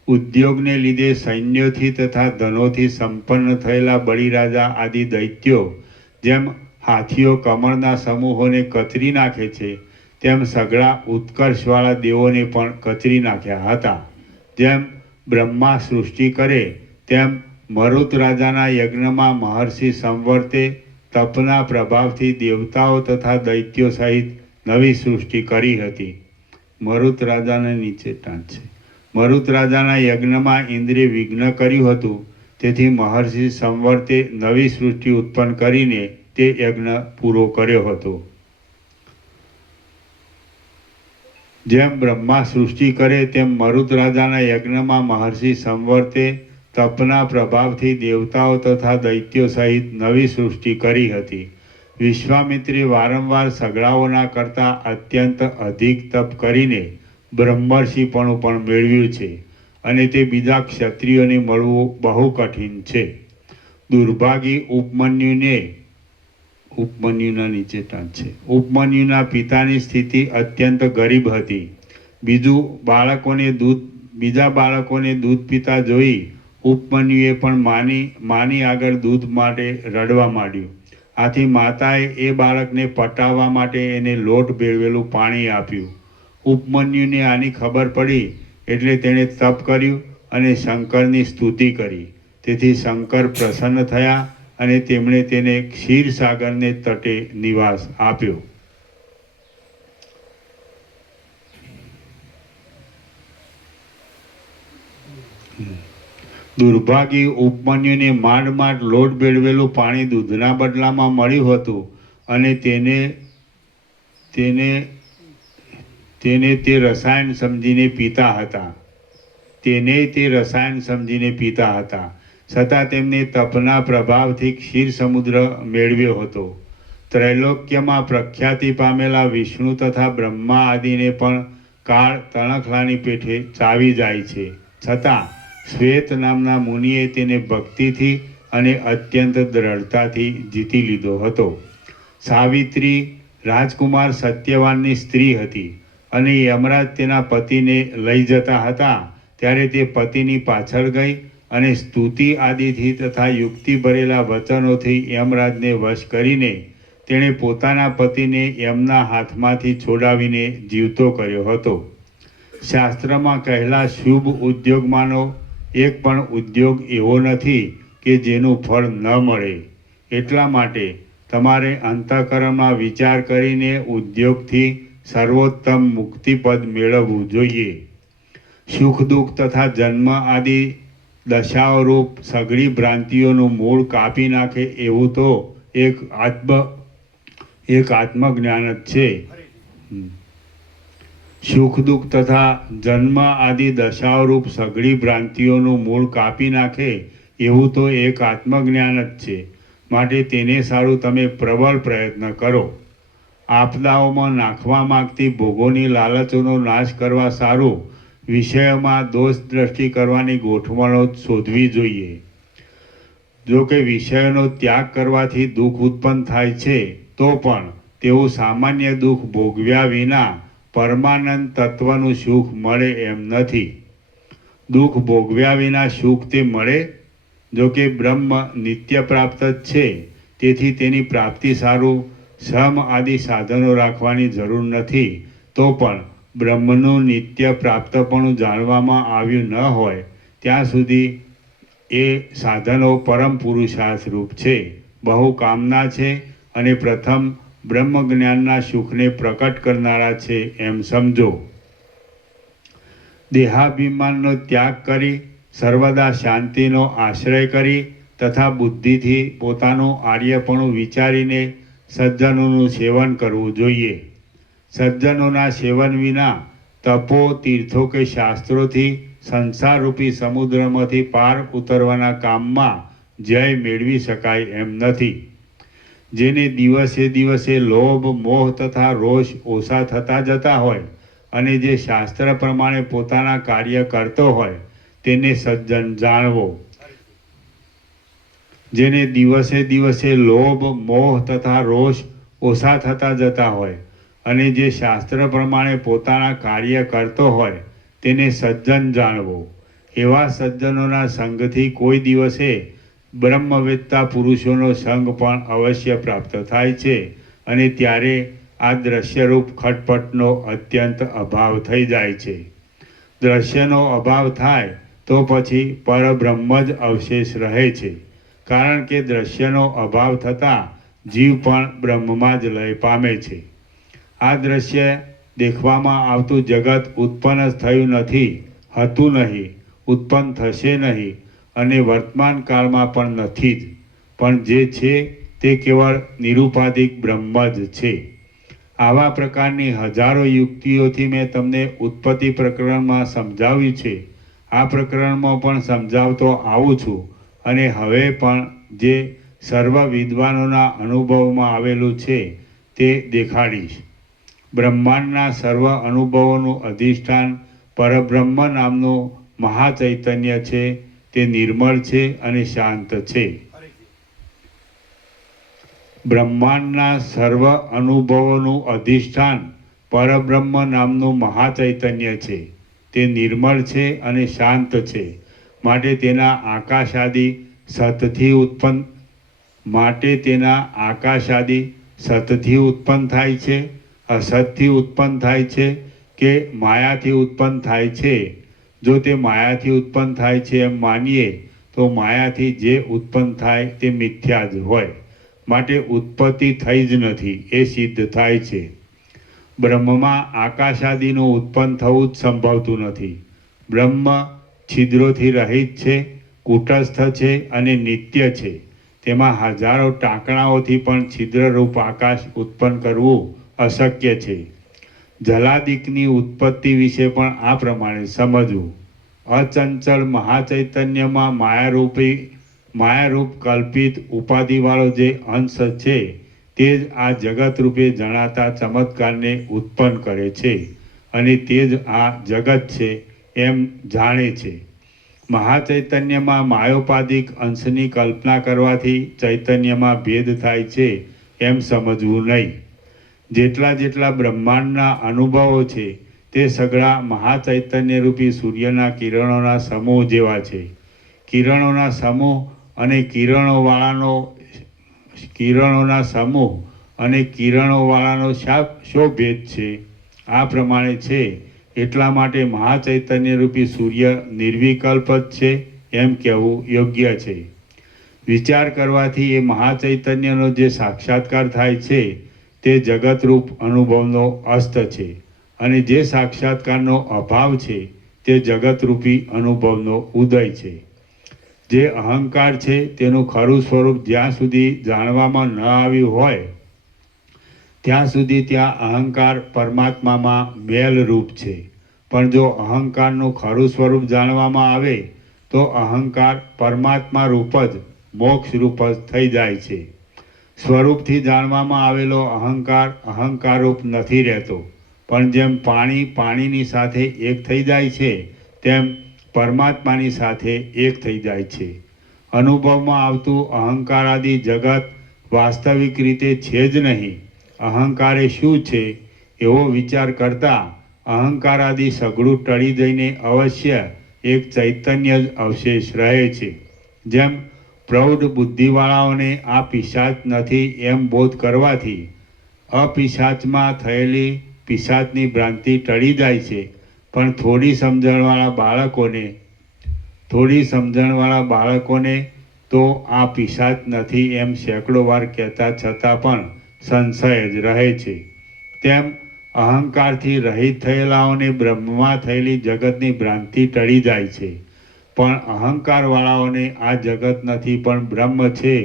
ઉદ્યોગને લીધે સૈન્યોથી તથા ધનોથી સંપન્ન થયેલા બળીરાજા આદિ દૈત્યો જેમ હાથીઓ કમળના સમૂહોને કચરી નાખે છે, તેમ સઘળા ઉત્કર્ષવાળા દેવોને પણ કચરી નાખ્યા હતા. જેમ બ્રહ્મા સૃષ્ટિ કરે તેમ મરુત રાજાના યજ્ઞમાં મહર્ષિ સંવર્તે તપના પ્રભાવથી દેવતાઓ તથા દૈત્યો સહિત નવી સૃષ્ટિ કરી હતી. મરુત રાજાને નીચે ટાંચ છે. મરુત રાજાના યજ્ઞમાં ઇન્દ્રે વિઘ્ન કર્યું હતું, તેથી મહર્ષિ સંવર્તે નવી સૃષ્ટિ ઉત્પન્ન કરીને તે યજ્ઞ પૂરો કર્યો હતો. જેમ બ્રહ્મા સૃષ્ટિ કરે તેમ મરુત રાજાના યજ્ઞમાં મહર્ષિ સંવર્તે તપના પ્રભાવથી દેવતાઓ તથા દૈત્યો સહિત નવી સૃષ્ટિ કરી હતી. વિશ્વામિત્રે વારંવાર સગડાઓના કરતાં અત્યંત અધિક તપ કરીને બ્રહ્મર્ષિપણું પણ મેળવ્યું છે અને તે બીજા ક્ષત્રિયોને મળવું બહુ કઠિન છે. દુર્ભાગી ઉપમન્યુના નીચે ટાંચ છે. ઉપમન્યુના પિતાની સ્થિતિ અત્યંત ગરીબ હતી. બીજા બાળકોને દૂધ પીતા જોઈ ઉપમન્યુએ પણ માની આગળ દૂધ માટે રડવા માંડ્યું. આથી માતાએ એ બાળકને પટાવવા માટે એને લોટ ભેળવેલું પાણી આપ્યું. ઉપમન્યુને આની ખબર પડી એટલે તેણે તપ કર્યું અને શંકરની સ્તુતિ કરી. તેથી શંકર પ્રસન્ન થયા અને તેમણે તેને ક્ષીરસાગરને તટે નિવાસ આપ્યો. દુર્ભાગી ઉપમન્યુને માંડ લોટ ભેળવેલું પાણી દૂધના બદલામાં મળ્યું હતું અને તેને તેને તે રસાયણ સમજીને પીતા હતા. છતાં તેમને તપના પ્રભાવથી ક્ષીર સમુદ્ર મેળવ્યો હતો. ત્રૈલોક્યમાં પ્રખ્યાતિ પામેલા વિષ્ણુ તથા બ્રહ્મા આદિને પણ કાળ તણખલાની પેઠે ચાવી જાય છે. છતાં શ્વેત નામના મુનિએ તેને ભક્તિથી અને અત્યંત દ્રઢતાથી જીતી લીધો હતો. સાવિત્રી રાજકુમાર સત્યવાનની સ્ત્રી હતી અને યમરાજ તેના પતિને લઈ જતા હતા ત્યારે તે પતિની પાછળ ગઈ અને સ્તુતિ આદિથી તથા યુક્તિ ભરેલા વચનોથી યમરાજને વશ કરીને તેણે પોતાના પતિને યમના હાથમાંથી છોડાવીને જીવતો કર્યો હતો. શાસ્ત્રમાં કહેલા શુભ ઉદ્યોગમાંનો એક પણ ઉદ્યોગ એવો નથી કે જેનું ફળ ન મળે. એટલા માટે તમારે અંતઃકરણમાં વિચાર કરીને ઉદ્યોગથી સર્વોત્તમ મુક્તિપદ મેળવવું જોઈએ. સુખ દુઃખ તથા જન્મ આદિ દશાઓરૂપ સઘળી ભ્રાંતિઓનું મૂળ કાપી નાખે એવું તો એક આત્મજ્ઞાન જ છે. સુખ દુઃખ તથા જન્મ આદિ દશાઓરૂપ સઘળી ભ્રાંતિઓનું મૂળ કાપી નાખે એવું તો એક આત્મજ્ઞાન જ છે. માટે તેને સારું તમે પ્રબળ પ્રયત્ન કરો. આપદાઓમાં નાખવા માંગતી ભોગોની લાલચોનો નાશ કરવા સારું વિષયોમાં દોષ દ્રષ્ટિ કરવાની ગોઠવણો શોધવી જોઈએ. જો કે વિષયોનો ત્યાગ કરવાથી દુઃખ ઉત્પન્ન થાય છે તો પણ તેવું સામાન્ય દુઃખ ભોગવ્યા વિના પરમાનંદ તત્વનું સુખ મળે એમ નથી. દુઃખ ભોગવ્યા વિના સુખ તે મળે? જો કે બ્રહ્મ નિત્ય પ્રાપ્ત જ છે, તેથી તેની પ્રાપ્તિ સારું સમ આદિ સાધનો રાખવાની જરૂર નથી. તો પણ બ્રહ્મનું નિત્ય પ્રાપ્તપણું જાણવામાં આવ્યું ન હોય ત્યાં સુધી એ સાધનો પરમ પુરુષાર્થ રૂપ છે, બહુ કામના છે અને પ્રથમ બ્રહ્મ જ્ઞાનના સુખને પ્રકટ કરનારા છે એમ સમજો. દેહાભિમાનનો ત્યાગ કરી સર્વદા શાંતિનો આશ્રય કરી તથા બુદ્ધિથી પોતાનું આર્યપણું વિચારીને સજ્જનોનું સેવન કરવું જોઈએ. સજ્જનોના સેવન વિના તપો તીર્થો કે શાસ્ત્રોથી સંસારરૂપી સમુદ્રમાંથી પાર ઉતરવાના કામમાં જય મેળવી શકાય એમ નથી. જેને દિવસે દિવસે લોભ મોહ તથા રોષ ઓછા થતા જતા હોય અને જે શાસ્ત્ર પ્રમાણે પોતાના કાર્ય કરતો હોય તેને સજ્જન જાણવો. જેને દિવસે દિવસે લોભ મોહ તથા રોષ ઓછા થતા જતા હોય અને જે શાસ્ત્ર પ્રમાણે પોતાના કાર્ય કરતો હોય તેને સજ્જન જાણવો. એવા સજ્જનોના સંગથી કોઈ દિવસે બ્રહ્મવેત્તા પુરુષોનો સંગ પણ અવશ્ય પ્રાપ્ત થાય છે અને ત્યારે આ દ્રશ્યરૂપ ખટપટનો અત્યંત અભાવ થઈ જાય છે. દ્રશ્યનો અભાવ થાય તો પછી પરબ્રહ્મ જ અવશેષ રહે છે, કારણ કે દ્રશ્યનો અભાવ થતાં જીવ પણ બ્રહ્મમાં જ લય પામે છે. આ દ્રશ્ય દેખવામાં આવતું જગત ઉત્પન્ન જ થયું નથી, હતું નહીં, ઉત્પન્ન થશે નહીં અને વર્તમાન કાળમાં પણ નથી જ, પણ જે છે તે કેવળ નિરુપાધિક બ્રહ્મ જ છે. આવા પ્રકારની હજારો યુક્તિઓથી મેં તમને ઉત્પત્તિ પ્રકરણમાં સમજાવ્યું છે. આ પ્રકરણમાં પણ સમજાવતો આવું છું અને હવે પણ જે સર્વ વિદ્વાનોના અનુભવમાં આવેલું છે તે દેખાડીશ. બ્રહ્માંડના સર્વ અનુભવોનું અધિષ્ઠાન પરબ્રહ્મ નામનું મહાચૈતન્ય છે. તે નિર્મળ છે અને શાંત છે. બ્રહ્માંડના સર્વ અનુભવોનું અધિષ્ઠાન પરબ્રહ્મ નામનું મહાચૈતન્ય છે. તે નિર્મળ છે અને શાંત છે. માટે તેના આકાશાદિ સતથી ઉત્પન્ન થાય છે, અસતથી ઉત્પન્ન થાય છે કે માયાથી ઉત્પન્ન થાય છે. જો તે માયાથી ઉત્પન્ન થાય છે એમ માનીએ તો માયાથી જે ઉત્પન્ન થાય તે મિથ્યા જ હોય. માટે ઉત્પત્તિ થઈ જ નથી એ સિદ્ધ થાય છે. બ્રહ્મમાં આકાશાદિનું ઉત્પન્ન થવું જ સંભવતું નથી. બ્રહ્મ છિદ્રોથી રહિત છે, કુટસ્થ છે અને નિત્ય છે. તેમાં હજારો ટાંકણાઓથી પણ છિદ્રરૂપ આકાશ ઉત્પન્ન કરવું અશક્ય છે. જલાદિકની ઉત્પત્તિ વિશે પણ આ પ્રમાણે સમજવું. અચંચળ મહાચૈતન્યમાં માયારૂપ કલ્પિત ઉપાધિવાળો જે અંશ છે તે જ આ જગત રૂપે જણાતા ચમત્કારને ઉત્પન્ન કરે છે અને તે જ આ જગત છે એમ જાણે છે. મહાચૈતન્યમાં માયોપાધિક અંશની કલ્પના કરવાથી ચૈતન્યમાં ભેદ થાય છે એમ સમજવું નહીં. જેટલા બ્રહ્માંડના અનુભવો છે તે સઘળા મહાચૈતન્યરૂપી સૂર્યના કિરણોના સમૂહ જેવા છે. કિરણોના સમૂહ અને કિરણોવાળાનો શો ભેદ છે? આ પ્રમાણે છે એટલા માટે મહાચૈતન્યરૂપી સૂર્ય નિર્વિકલ્પ જ છે એમ કહેવું યોગ્ય છે. વિચાર કરવાથી એ મહાચૈતન્યનો જે સાક્ષાત્કાર થાય છે તે જગતરૂપ અનુભવનો અસ્ત છે અને જે સાક્ષાત્કારનો અભાવ છે તે જગતરૂપી અનુભવનો ઉદય છે. જે અહંકાર છે તેનું ખરું સ્વરૂપ જ્યાં સુધી જાણવામાં ન આવ્યું હોય ત્યાં સુધી ત્યાં અહંકાર પરમાત્મામાં મેલરૂપ છે. પણ જો અહંકારનું ખરું સ્વરૂપ જાણવામાં આવે તો અહંકાર પરમાત્મા રૂપ જ મોક્ષ રૂપ જ થઈ જાય છે. સ્વરૂપથી જાણવામાં આવેલો અહંકાર અહંકારરૂપ નથી રહેતો, પણ જેમ પાણી પાણીની સાથે એક થઈ જાય છે તેમ પરમાત્માની સાથે એક થઈ જાય છે. અનુભવમાં આવતું અહંકારાદિ જગત વાસ્તવિક રીતે છે જ નહીં. અહંકાર એ શું છે એવો વિચાર કરતા અહંકારાદિ સઘળું ટળી જઈને અવશ્ય એક ચૈતન્ય જ અવશેષ રહે છે. જેમ પ્રૌઢ બુદ્ધિવાળાઓને આ પિશાચ નથી એમ બોધ કરવાથી અપિશાચમાં થયેલી પિશાચની ભ્રાંતિ ટળી જાય છે, પણ થોડી સમજણવાળા બાળકોને તો આ પિશાચ નથી એમ સેંકડો વાર કહેતા છતાં પણ સંશય જ રહે છે. તેમ અહંકારથી રહિત થયેલાઓને બ્રહ્મમાં થયેલી જગતની ભ્રાંતિ ટળી જાય છે, પણ અહંકારવાળાઓને આ જગત નથી પણ બ્રહ્મ છે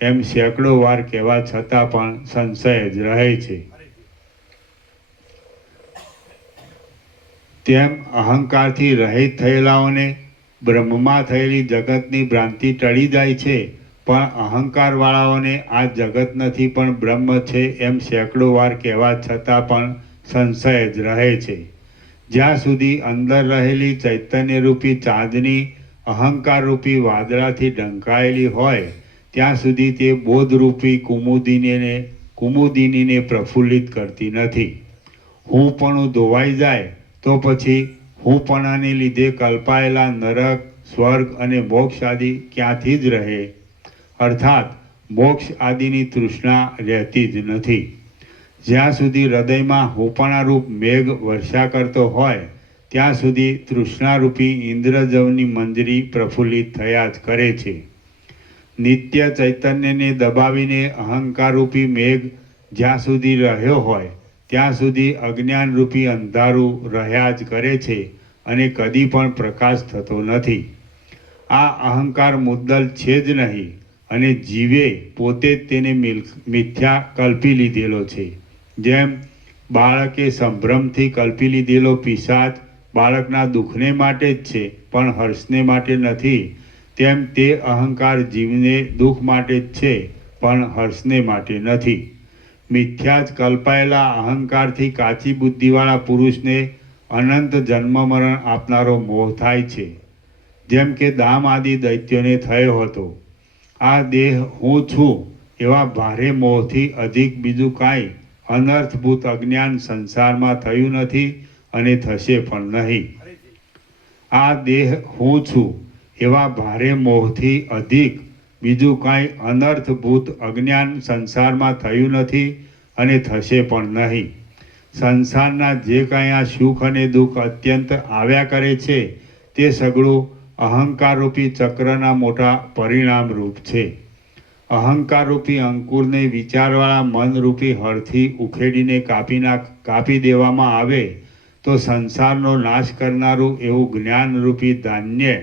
એમ સેંકડો વાર કહેવા છતાં પણ સંશય જ રહે છે. તેમ અહંકારથી રહિત થયેલાઓને બ્રહ્મમાં થયેલી જગતની ભ્રાંતિ ટળી જાય છે, પણ અહંકારવાળાઓને આ જગત નથી પણ બ્રહ્મ છે એમ સેંકડો વાર કહેવા છતાં પણ સંશય જ રહે છે. જ્યાં સુધી અંદર રહેલી ચૈતન્યરૂપી ચાંદની અહંકારરૂપી વાદળાથી ઢંકાયેલી હોય ત્યાં સુધી તે બોધરૂપી કુમુદિનીને પ્રફુલ્લિત કરતી નથી. હુંપણું ધોવાઈ જાય તો પછી હુંપણાને લીધે કલ્પાયેલા નરક, સ્વર્ગ અને મોક્ષ આદિ ક્યાંથી જ રહે? અર્થાત મોક્ષ આદિની તૃષ્ણા રહેતી જ નથી. જ્યાં સુધી હૃદયમાં હુંપણારૂપ મેઘ વર્ષા કરતો હોય ત્યાં સુધી તૃષ્ણારૂપી ઇન્દ્રજવની મંજરી પ્રફુલ્લિત થયા જ કરે છે. નિત્ય ચૈતન્યને દબાવીને અહંકારરૂપી મેઘ જ્યાં સુધી રહ્યો હોય ત્યાં સુધી અજ્ઞાનરૂપી અંધારું રહ્યા જ કરે છે અને કદી પણ પ્રકાશ થતો નથી. આ અહંકાર મુદ્દલ છે જ નહીં અને જીવે પોતે જ તેને મિથ્યા કલ્પી લીધેલો છે. જેમ બાળકે સંભ્રમથી કલ્પી લીધેલો પિશાચ બાળકના દુઃખને માટે જ છે પણ હર્ષને માટે નથી, તેમ તે અહંકાર જીવને દુઃખ માટે જ છે પણ હર્ષને માટે નથી. મિથ્યા જ કલ્પાયેલા અહંકારથી કાચી બુદ્ધિવાળા પુરુષને અનંત જન્મ મરણ આપનારો મોહ થાય છે, જેમ કે દામ આદિ દૈત્યોને થયો હતો. આ દેહ હું છું એવા ભારે મોહથી અધિક બીજું કાંઈ અનર્થભૂત અજ્ઞાન સંસારમાં થયું નથી અને થશે પણ નહીં. આ દેહ હું છું એવા ભારે મોહથી અધિક બીજું કાંઈ અનર્થભૂત અજ્ઞાન સંસારમાં થયું નથી અને થશે પણ નહીં. સંસારના જે કાંઈ આ સુખ અને દુઃખ અત્યંત આવ્યા કરે છે તે સઘળું અહંકારરૂપી ચક્રના મોટા પરિણામરૂપ છે. અહંકારરૂપી અંકુરને વિચારવાળા મનરૂપી હળથી ઉખેડીને કાપી દેવામાં આવે તો સંસારનો નાશ કરનારું એવું જ્ઞાનરૂપી ધાન્ય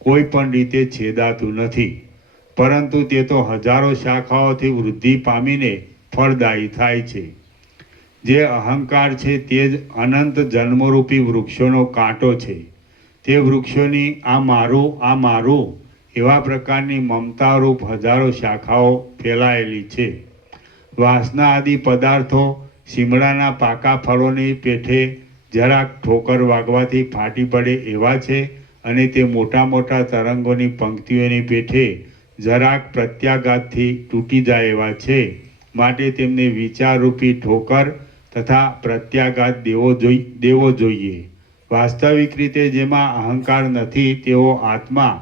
કોઈ પણ રીતે છેદાતું નથી, પરંતુ તે તો હજારો શાખાઓથી વૃદ્ધિ પામીને ફળદાયી થાય છે. જે અહંકાર છે તે જ અનંત જન્મરૂપી વૃક્ષોનો કાંટો છે. તે વૃક્ષોની આ મારું એવા પ્રકારની મમતારૂપ હજારો શાખાઓ ફેલાયેલી છે. વાસના આદિ પદાર્થો શિમળાના પાકા ફળોની પેઠે જરાક ઠોકર વાગવાથી ફાટી પડે એવા છે અને તે મોટા મોટા તરંગોની પંક્તિઓની પેઠે જરાક પ્રત્યાઘાતથી તૂટી જાય એવા છે. માટે તેમને વિચારરૂપી ઠોકર તથા પ્રત્યાઘાત દેવો જોઈએ. વાસ્તવિક રીતે જેમાં અહંકાર નથી તેવો આત્મા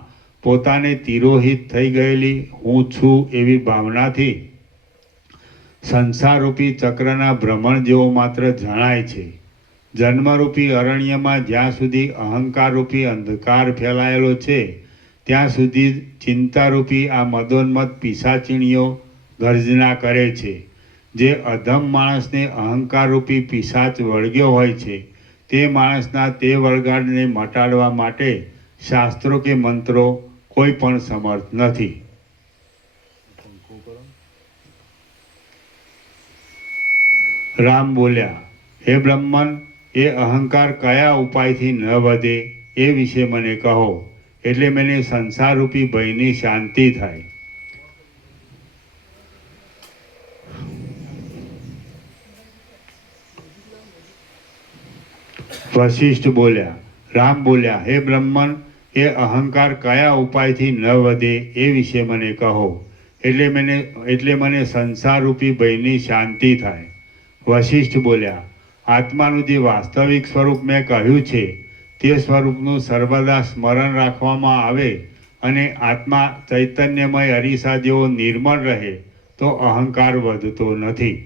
પોતાને તિરોહિત થઈ ગયેલી હું છું એવી ભાવનાથી સંસારરૂપી ચક્રના ભ્રમણ જેવો માત્ર જણાય છે. જન્મરૂપી અરણ્યમાં જ્યાં સુધી અહંકારરૂપી અંધકાર ફેલાયેલો છે ત્યાં સુધી ચિંતારૂપી આ મદોન્મત્ત પિશાચીણીઓ ગર્જના કરે છે. જે અધમ માણસને અહંકારરૂપી પિશાચ વળગ્યો હોય છે તે માણસના તે વળગાડને મટાડવા માટે શાસ્ત્રો કે મંત્રો કોઈ પણ સમર્થ નથી. રામ બોલ્યા, હે બ્રહ્મન, એ અહંકાર કયા ઉપાયથી ન વધે એ વિશે મને કહો, એટલે મને સંસારરૂપી ભયની શાંતિ થાય. વશિષ્ઠ બોલ્યા, રામ બોલ્યા, હે બ્રહ્મન, એ અહંકાર કયા ઉપાયથી ન વધે એ વિશે મને કહો, એટલે મને સંસારરૂપી ભયની શાંતિ થાય. વશિષ્ઠ બોલ્યા, આત્માનું જે વાસ્તવિક સ્વરૂપ મેં કહ્યું છે તે સ્વરૂપનું સર્વદા સ્મરણ રાખવામાં આવે અને આત્મા ચૈતન્યમય અરીસા જેવો નિર્મળ રહે તો અહંકાર વધતો નથી.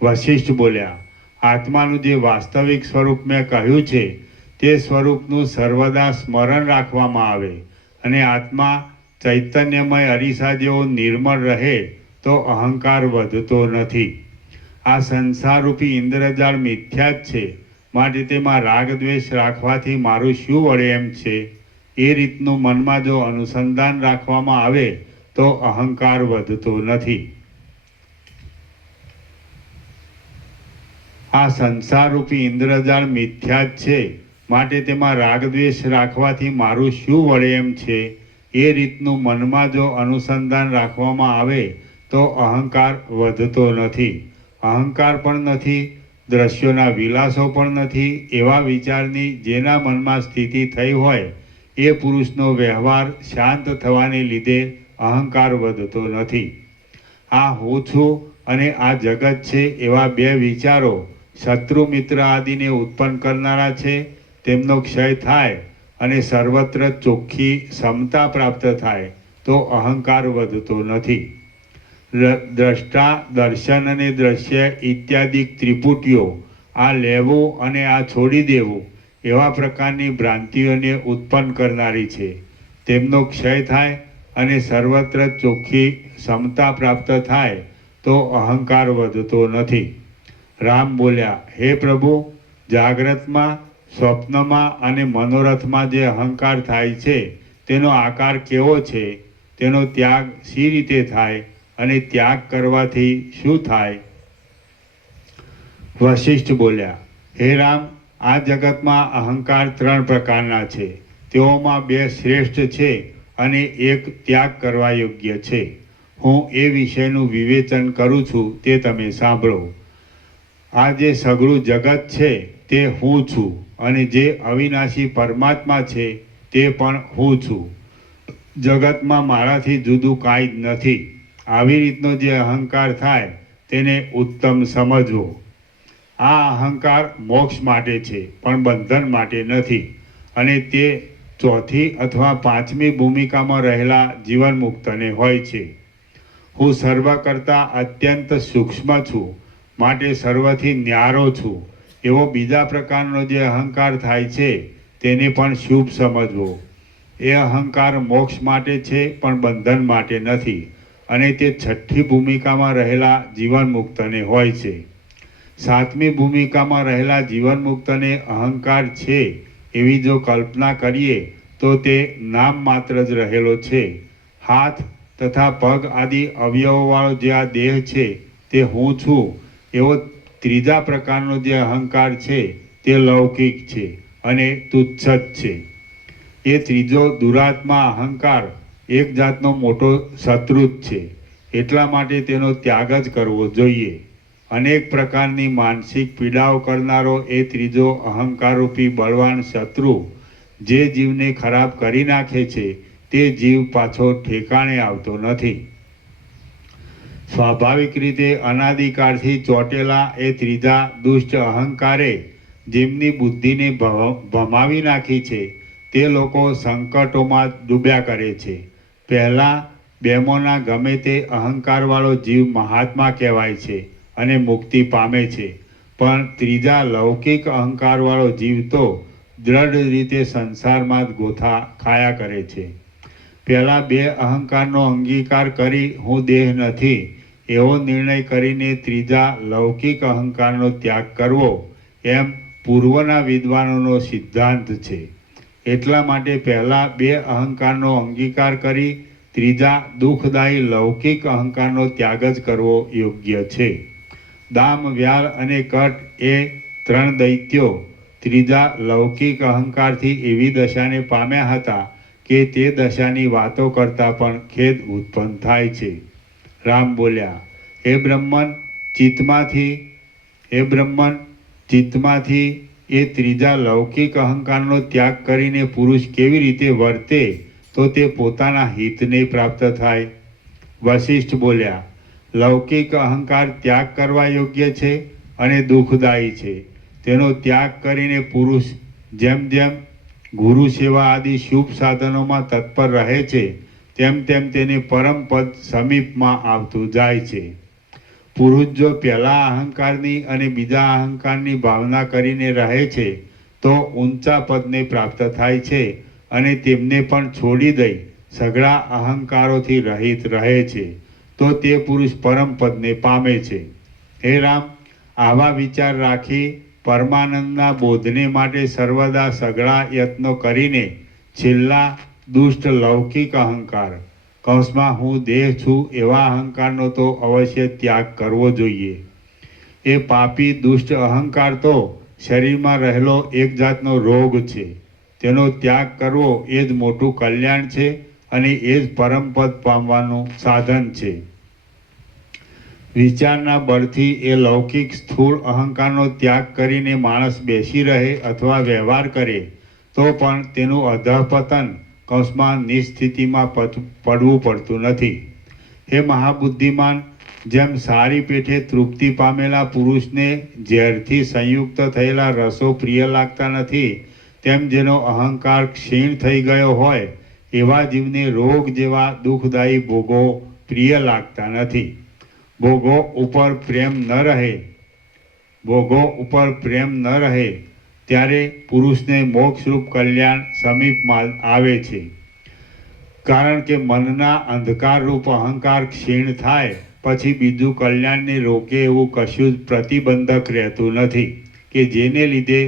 વશિષ્ઠ બોલ્યા, આત્માનું જે વાસ્તવિક સ્વરૂપ મેં કહ્યું છે તે સ્વરૂપનું સર્વદા સ્મરણ રાખવામાં આવે અને આત્મા ચૈતન્યમય અરીસા જેવો નિર્મળ રહે તો અહંકાર વધતો નથી. આ સંસારરૂપી ઇન્દ્રજાળ મિથ્યા જ છે, માટે તેમાં રાગ દ્વેષ રાખવાથી મારું શું વળે એમ છે. એ રીતનું મનમાં જો અનુસંધાન રાખવામાં આવે તો અહંકાર વધતો નથી. આ સંસારરૂપી ઇન્દ્રજાળ મિથ્યા જ છે, માટે તેમાં રાગ દ્વેષ રાખવાથી મારું શું વળે એમ છે. એ રીતનું મનમાં જો અનુસંધાન રાખવામાં આવે તો અહંકાર વધતો નથી. અહંકાર પણ નથી, દ્રશ્યોના વિલાસો પણ નથી એવા વિચારની જેના મનમાં સ્થિતિ થઈ હોય એ પુરુષનો વ્યવહાર શાંત થવાને લીધે અહંકાર વધતો નથી. આ હું છું અને આ જગત છે એવા બે વિચારો શત્રુ મિત્ર આદિને ઉત્પન્ન કરનારા છે. તેમનો ક્ષય થાય અને સર્વત્ર ચોખ્ખી સમતા પ્રાપ્ત થાય તો અહંકાર વધતો નથી. દ્રષ્ટા, દર્શન અને દ્રશ્ય ઇત્યાદિ ત્રિપુટીઓ આ લેવું અને આ છોડી દેવું એવા પ્રકારની ભ્રાંતિઓને ઉત્પન્ન કરનારી છે. તેમનો ક્ષય થાય અને સર્વત્ર ચોખ્ખી સમતા પ્રાપ્ત થાય તો અહંકાર વધતો નથી. રામ બોલ્યા, હે પ્રભુ, જાગ્રતમાં, સ્વપ્નમાં અને મનોરથમાં જે અહંકાર થાય છે તેનો આકાર કેવો છે, તેનો ત્યાગ શી રીતે થાય અને ત્યાગ કરવાથી શું થાય? વશિષ્ઠ બોલ્યા, હે રામ, આ જગતમાં અહંકાર 3 પ્રકારના છે. તેઓમાં 2 શ્રેષ્ઠ છે અને એક ત્યાગ કરવા યોગ્ય છે. હું એ વિષયનું વિવેચન કરું છું તે તમે સાંભળો. આ જે સઘળું જગત છે તે હું છું અને જે અવિનાશી પરમાત્મા છે તે પણ હું છું. જગતમાં મારાથી જુદું કાંઈ જ નથી. આવી રીતનો જે અહંકાર થાય તેને ઉત્તમ સમજવો. આ અહંકાર મોક્ષ માટે છે પણ બંધન માટે નથી અને તે 4થી અથવા 5મી ભૂમિકામાં રહેલા જીવન મુક્તને હોય છે. હું સર્વ કરતાં અત્યંત સૂક્ષ્મ છું માટે સર્વથી ન્યારો છું એવો બીજા પ્રકારનો જે અહંકાર થાય છે તેને પણ શુભ સમજવો. એ અહંકાર મોક્ષ માટે છે પણ બંધન માટે નથી અને તે 6ઠ્ઠી ભૂમિકામાં રહેલા જીવન મુક્તને હોય છે. 7મી ભૂમિકામાં રહેલા જીવન મુક્તને અહંકાર છે એવી જો કલ્પના કરીએ તો તે નામ માત્ર જ રહેલો છે. હાથ તથા પગ આદિ અવયવોવાળો જે આ દેહ છે તે હું છું એવો ત્રીજા પ્રકારનો જે અહંકાર છે તે લૌકિક છે અને તુચ્છ છે. એ ત્રીજો દુરાત્મા અહંકાર એક જાતનો મોટો શત્રુ જ છે. એટલા માટે તેનો ત્યાગ જ કરવો જોઈએ. અનેક પ્રકારની માનસિક પીડાઓ કરનારો એ ત્રીજો અહંકારરૂપી બળવાન શત્રુ જે જીવને ખરાબ કરી નાખે છે તે જીવ પાછો ઠેકાણે આવતો નથી. સ્વાભાવિક રીતે અનાદિકાળથી ચોટેલા એ ત્રીજા દુષ્ટ અહંકારે જેમની બુદ્ધિને ભમાવી નાખી છે તે લોકો સંકટોમાં ડૂબ્યા કરે છે. પહેલાં બેમોના ગમે તે અહંકારવાળો જીવ મહાત્મા કહેવાય છે અને મુક્તિ પામે છે, પણ ત્રીજા લૌકિક અહંકારવાળો જીવ તો દ્રઢ રીતે સંસારમાં જ ગોથા ખાયા કરે છે. પહેલાં બે અહંકારનો અંગીકાર કરી હું દેહ નથી એવો નિર્ણય કરીને ત્રીજા લૌકિક અહંકારનો ત્યાગ કરવો એમ પૂર્વના વિદ્વાનોનો સિદ્ધાંત છે. એટલા માટે પહેલાં બે અહંકારનો અંગીકાર કરી ત્રીજા દુઃખદાયી લૌકિક અહંકારનો ત્યાગ જ કરવો યોગ્ય છે. દામ, વ્યાલ અને કટ એ ત્રણ દૈત્યો ત્રીજા લૌકિક અહંકારથી એવી દશાને પામ્યા હતા કે તે દશાની વાતો કરતાં પણ ખેદ ઉત્પન્ન થાય છે. રામ બોલ્યા, હે બ્રહ્મન, ચિત્તમાંથી એ ત્રીજા લૌકિક અહંકારનો ત્યાગ કરીને પુરુષ કેવી રીતે વર્તે તો તે પોતાના હિતને પ્રાપ્ત થાય? વશિષ્ઠ બોલ્યા, લૌકિક અહંકાર ત્યાગ કરવા યોગ્ય છે અને દુઃખદાયી છે. તેનો ત્યાગ કરીને પુરુષ જેમ જેમ ગુરુ સેવા આદિ શુભ સાધનોમાં તત્પર રહે છે તેમ તેમ તેને પરમ પદ સમીપમાં આવતું જાય છે. પુરુષ જો પહેલા અહંકારની અને બીજા અહંકારની ભાવના કરીને રહે છે તો ઊંચા પદને પ્રાપ્ત થાય છે અને તેમને પણ છોડી દઈ સઘળા અહંકારોથી રહિત રહે છે તો તે પુરુષ પરમ પદને પામે છે. હે રામ, આવા વિચાર રાખી પરમાનંદના બોધને માટે સર્વદા સઘળા યત્નો કરીને છેલ્લા દુષ્ટ લૌકિક અહંકાર કૌંસમાં હું દેહ છું એવા અહંકારનો તો અવશ્ય ત્યાગ કરવો જોઈએ. એ પાપી દુષ્ટ અહંકાર તો શરીરમાં રહેલો એક જાતનો રોગ છે. તેનો ત્યાગ કરવો એ જ મોટું કલ્યાણ છે અને એ જ પરમપદ પામવાનું સાધન છે. વિચારના બળથી એ લૌકિક સ્થૂળ અહંકારનો ત્યાગ કરીને માણસ બેસી રહે અથવા વ્યવહાર કરે તો પણ તેનું અધઃપતન કૌંસમાં નિસ્થિતિમાં પડવું પડતું નથી. હે મહાબુદ્ધિમાન, જેમ સારી પેઠે તૃપ્તિ પામેલા પુરુષને ઝેરથી સંયુક્ત થયેલા રસો પ્રિય લાગતા નથી, તેમ જેનો અહંકાર ક્ષીણ થઈ ગયો હોય એવા જીવને રોગ જેવા દુઃખદાયી ભોગો પ્રિય લાગતા નથી. ભોગો ઉપર પ્રેમ ન રહે ત્યારે પુરુષને મોક્ષરૂપ કલ્યાણ સમીપમાં આવે છે. કારણ કે મનના અંધકારરૂપ અહંકાર ક્ષીણ થાય પછી બીજું કલ્યાણને રોકે એવું કશું જ પ્રતિબંધક રહેતું નથી કે જેને લીધે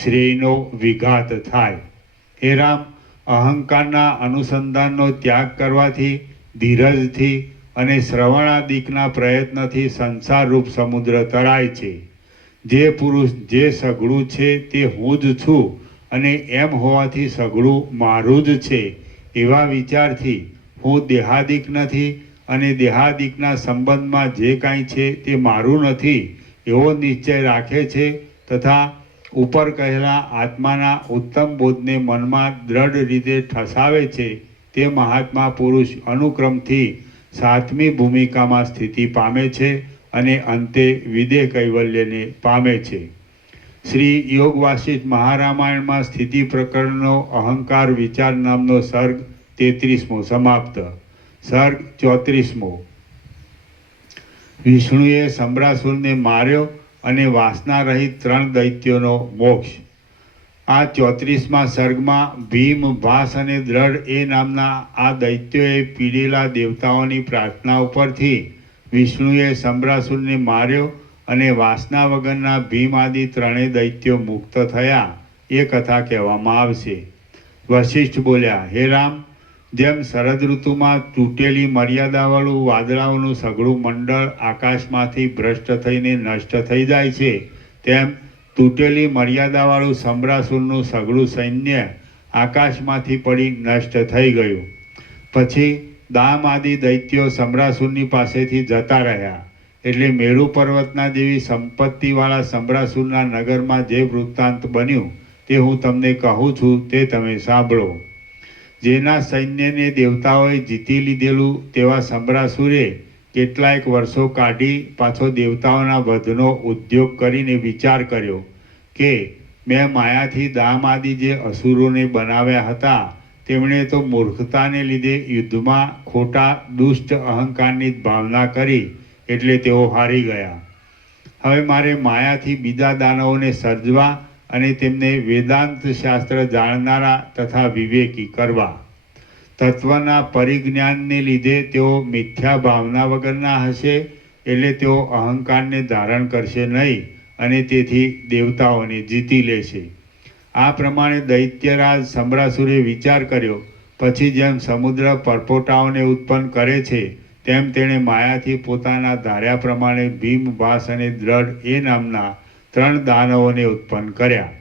શ્રેયનો વિઘાત થાય. હે રામ, અહંકારના અનુસંધાનનો ત્યાગ કરવાથી, ધીરજથી અને શ્રવણાદિકના પ્રયત્નથી સંસારરૂપ સમુદ્ર તરાય છે. જે પુરુષ જે સઘળું છે તે હું જ છું અને એમ હોવાથી સઘળું મારું જ છે એવા વિચારથી હું દેહાદિક નથી અને દેહાદિકના સંબંધમાં જે કાંઈ છે તે મારું નથી એવો નિશ્ચય રાખે છે તથા ઉપર કહેલા આત્માના ઉત્તમ બોધને મનમાં દ્રઢ રીતે ઠસાવે છે તે મહાત્મા પુરુષ અનુક્રમથી સાતમી ભૂમિકામાં સ્થિતિ પામે છે અને અંતે વિદેહ કૈવલ્યને પામે છે. શ્રી યોગ વાસિષ્ઠ મહારામાયણમાં સ્થિતિ પ્રકરણનો અહંકાર વિચાર નામનો સર્ગ 33મો સમાપ્ત. સર્ગ 34મો. વિષ્ણુએ સંબરાસુરને માર્યો અને વાસના રહિત 3 દૈત્યોનો મોક્ષ. આ 34મા સર્ગમાં ભીમ, ભાસ અને દ્રઢ એ નામના આ દૈત્યોએ પીડેલા દેવતાઓની પ્રાર્થના ઉપરથી વિષ્ણુએ સંબરાસુરને માર્યો અને વાસના વગરના ભીમ આદિ 3 દૈત્યો મુક્ત થયા એ કથા કહેવામાં આવશે. વશિષ્ઠ બોલ્યા, હે રામ, જેમ શરદ ઋતુમાં તૂટેલી મર્યાદાવાળું વાદળાઓનું સઘળું મંડળ આકાશમાંથી ભ્રષ્ટ થઈને નષ્ટ થઈ જાય છે, તેમ તૂટેલી મર્યાદાવાળું સમ્રાસુરનું સઘળું સૈન્ય આકાશમાંથી પડી નષ્ટ થઈ ગયું. પછી દામ આદિ દૈત્યો સમ્રાસુરની પાસેથી જતા રહ્યા. એટલે મેરુ પર્વતના જેવી સંપત્તિવાળા સમ્રાસુરના નગરમાં જે વૃત્તાંત બન્યું તે હું તમને કહું છું, તે તમે સાંભળો. જેના સૈન્યને દેવતાઓએ જીતી લીધેલું તેવા સમ્રાસુરે કેટલાયક વર્ષો કાઢી પાછો દેવતાઓના વધનો ઉદ્યોગ કરીને વિચાર કર્યો કે મેં માયાથી દામ આદિ જે અસુરોને બનાવ્યા હતા તેમણે તો મૂર્ખતાને લીધે યુદ્ધમાં ખોટા દુષ્ટ અહંકારની જ ભાવના કરી, એટલે તેઓ હારી ગયા. હવે મારે માયાથી બીજા દાનવોને સર્જવા અને તેમને વેદાંત શાસ્ત્ર જાણનારા તથા વિવેકી કરવા. તત્વના પરિજ્ઞાનને લીધે તેઓ મિથ્યા ભાવના વગરના હશે, એટલે તેઓ અહંકારને ધારણ કરશે નહીં અને તેથી દેવતાઓને જીતી લેશે. આ પ્રમાણે દૈત્યરાજ સમ્રાસુરે વિચાર કર્યો. પછી જેમ સમુદ્ર પરપોટાઓને ઉત્પન્ન કરે છે તેમ તેણે માયાથી પોતાના ધાર્યા પ્રમાણે ભીમ, ભાસ અને દ્રઢ એ નામના 3 દાનવોને ઉત્પન્ન કર્યા.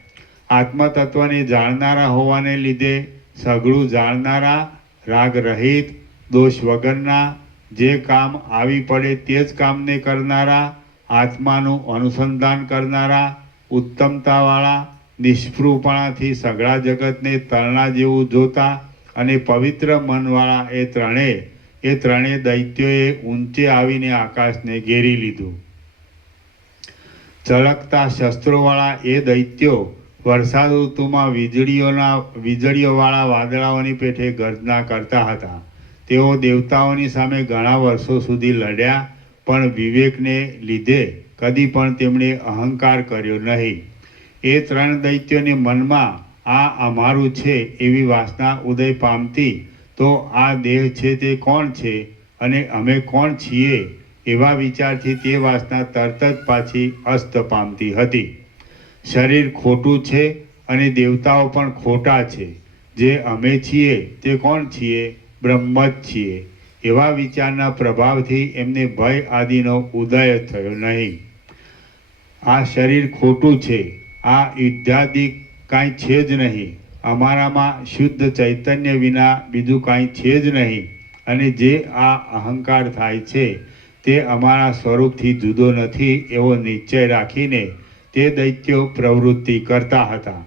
આત્મતત્વને જાણનારા હોવાને લીધે સઘળું જાણનારા, રાગ રહિત, દોષ વગરના, જે કામ આવી પડે તે જ કામને કરનારા, આત્માનું અનુસંધાન કરનારા, ઉત્તમતાવાળા, નિષ્ફૃપણાથી સઘળા જગતને તલના જેવું જોતા અને પવિત્ર મનવાળા એ ત્રણેય દૈત્યોએ ઊંચે આવીને આકાશને ઘેરી લીધું. ચળકતા શસ્ત્રોવાળા એ દૈત્યો વરસાદ ઋતુમાં વીજળીઓવાળા વાદળાઓની પેઠે ગર્જના કરતા હતા. તેઓ દેવતાઓની સામે ઘણા વર્ષો સુધી લડ્યા, પણ વિવેકને લીધે કદી પણ તેમણે અહંકાર કર્યો નહીં. એ 3 દૈત્યોને મનમાં આ અમારું છે એવી વાસના ઉદય પામતી તો આ દેહ છે તે કોણ છે અને અમે કોણ છીએ એવા વિચારથી તે વાસના તરત જ પાછી અસ્ત પામતી હતી. શરીર ખોટું છે અને દેવતાઓ પણ ખોટા છે. જે અમે છીએ તે કોણ છીએ? બ્રહ્મ જ છીએ. એવા વિચારના પ્રભાવથી એમને ભય આદિનો ઉદય થયો નહીં. આ શરીર ખોટું છે, આ યુદ્ધાદિ કાંઈ છે જ નહીં. અમારામાં શુદ્ધ ચૈતન્ય વિના બીજું કાંઈ છે જ નહીં. અને જે આ અહંકાર થાય છે તે અમારા સ્વરૂપથી જુદો નથી એવો નિશ્ચય રાખીને તે દૈત્યો પ્રવૃત્તિ કરતા હતા.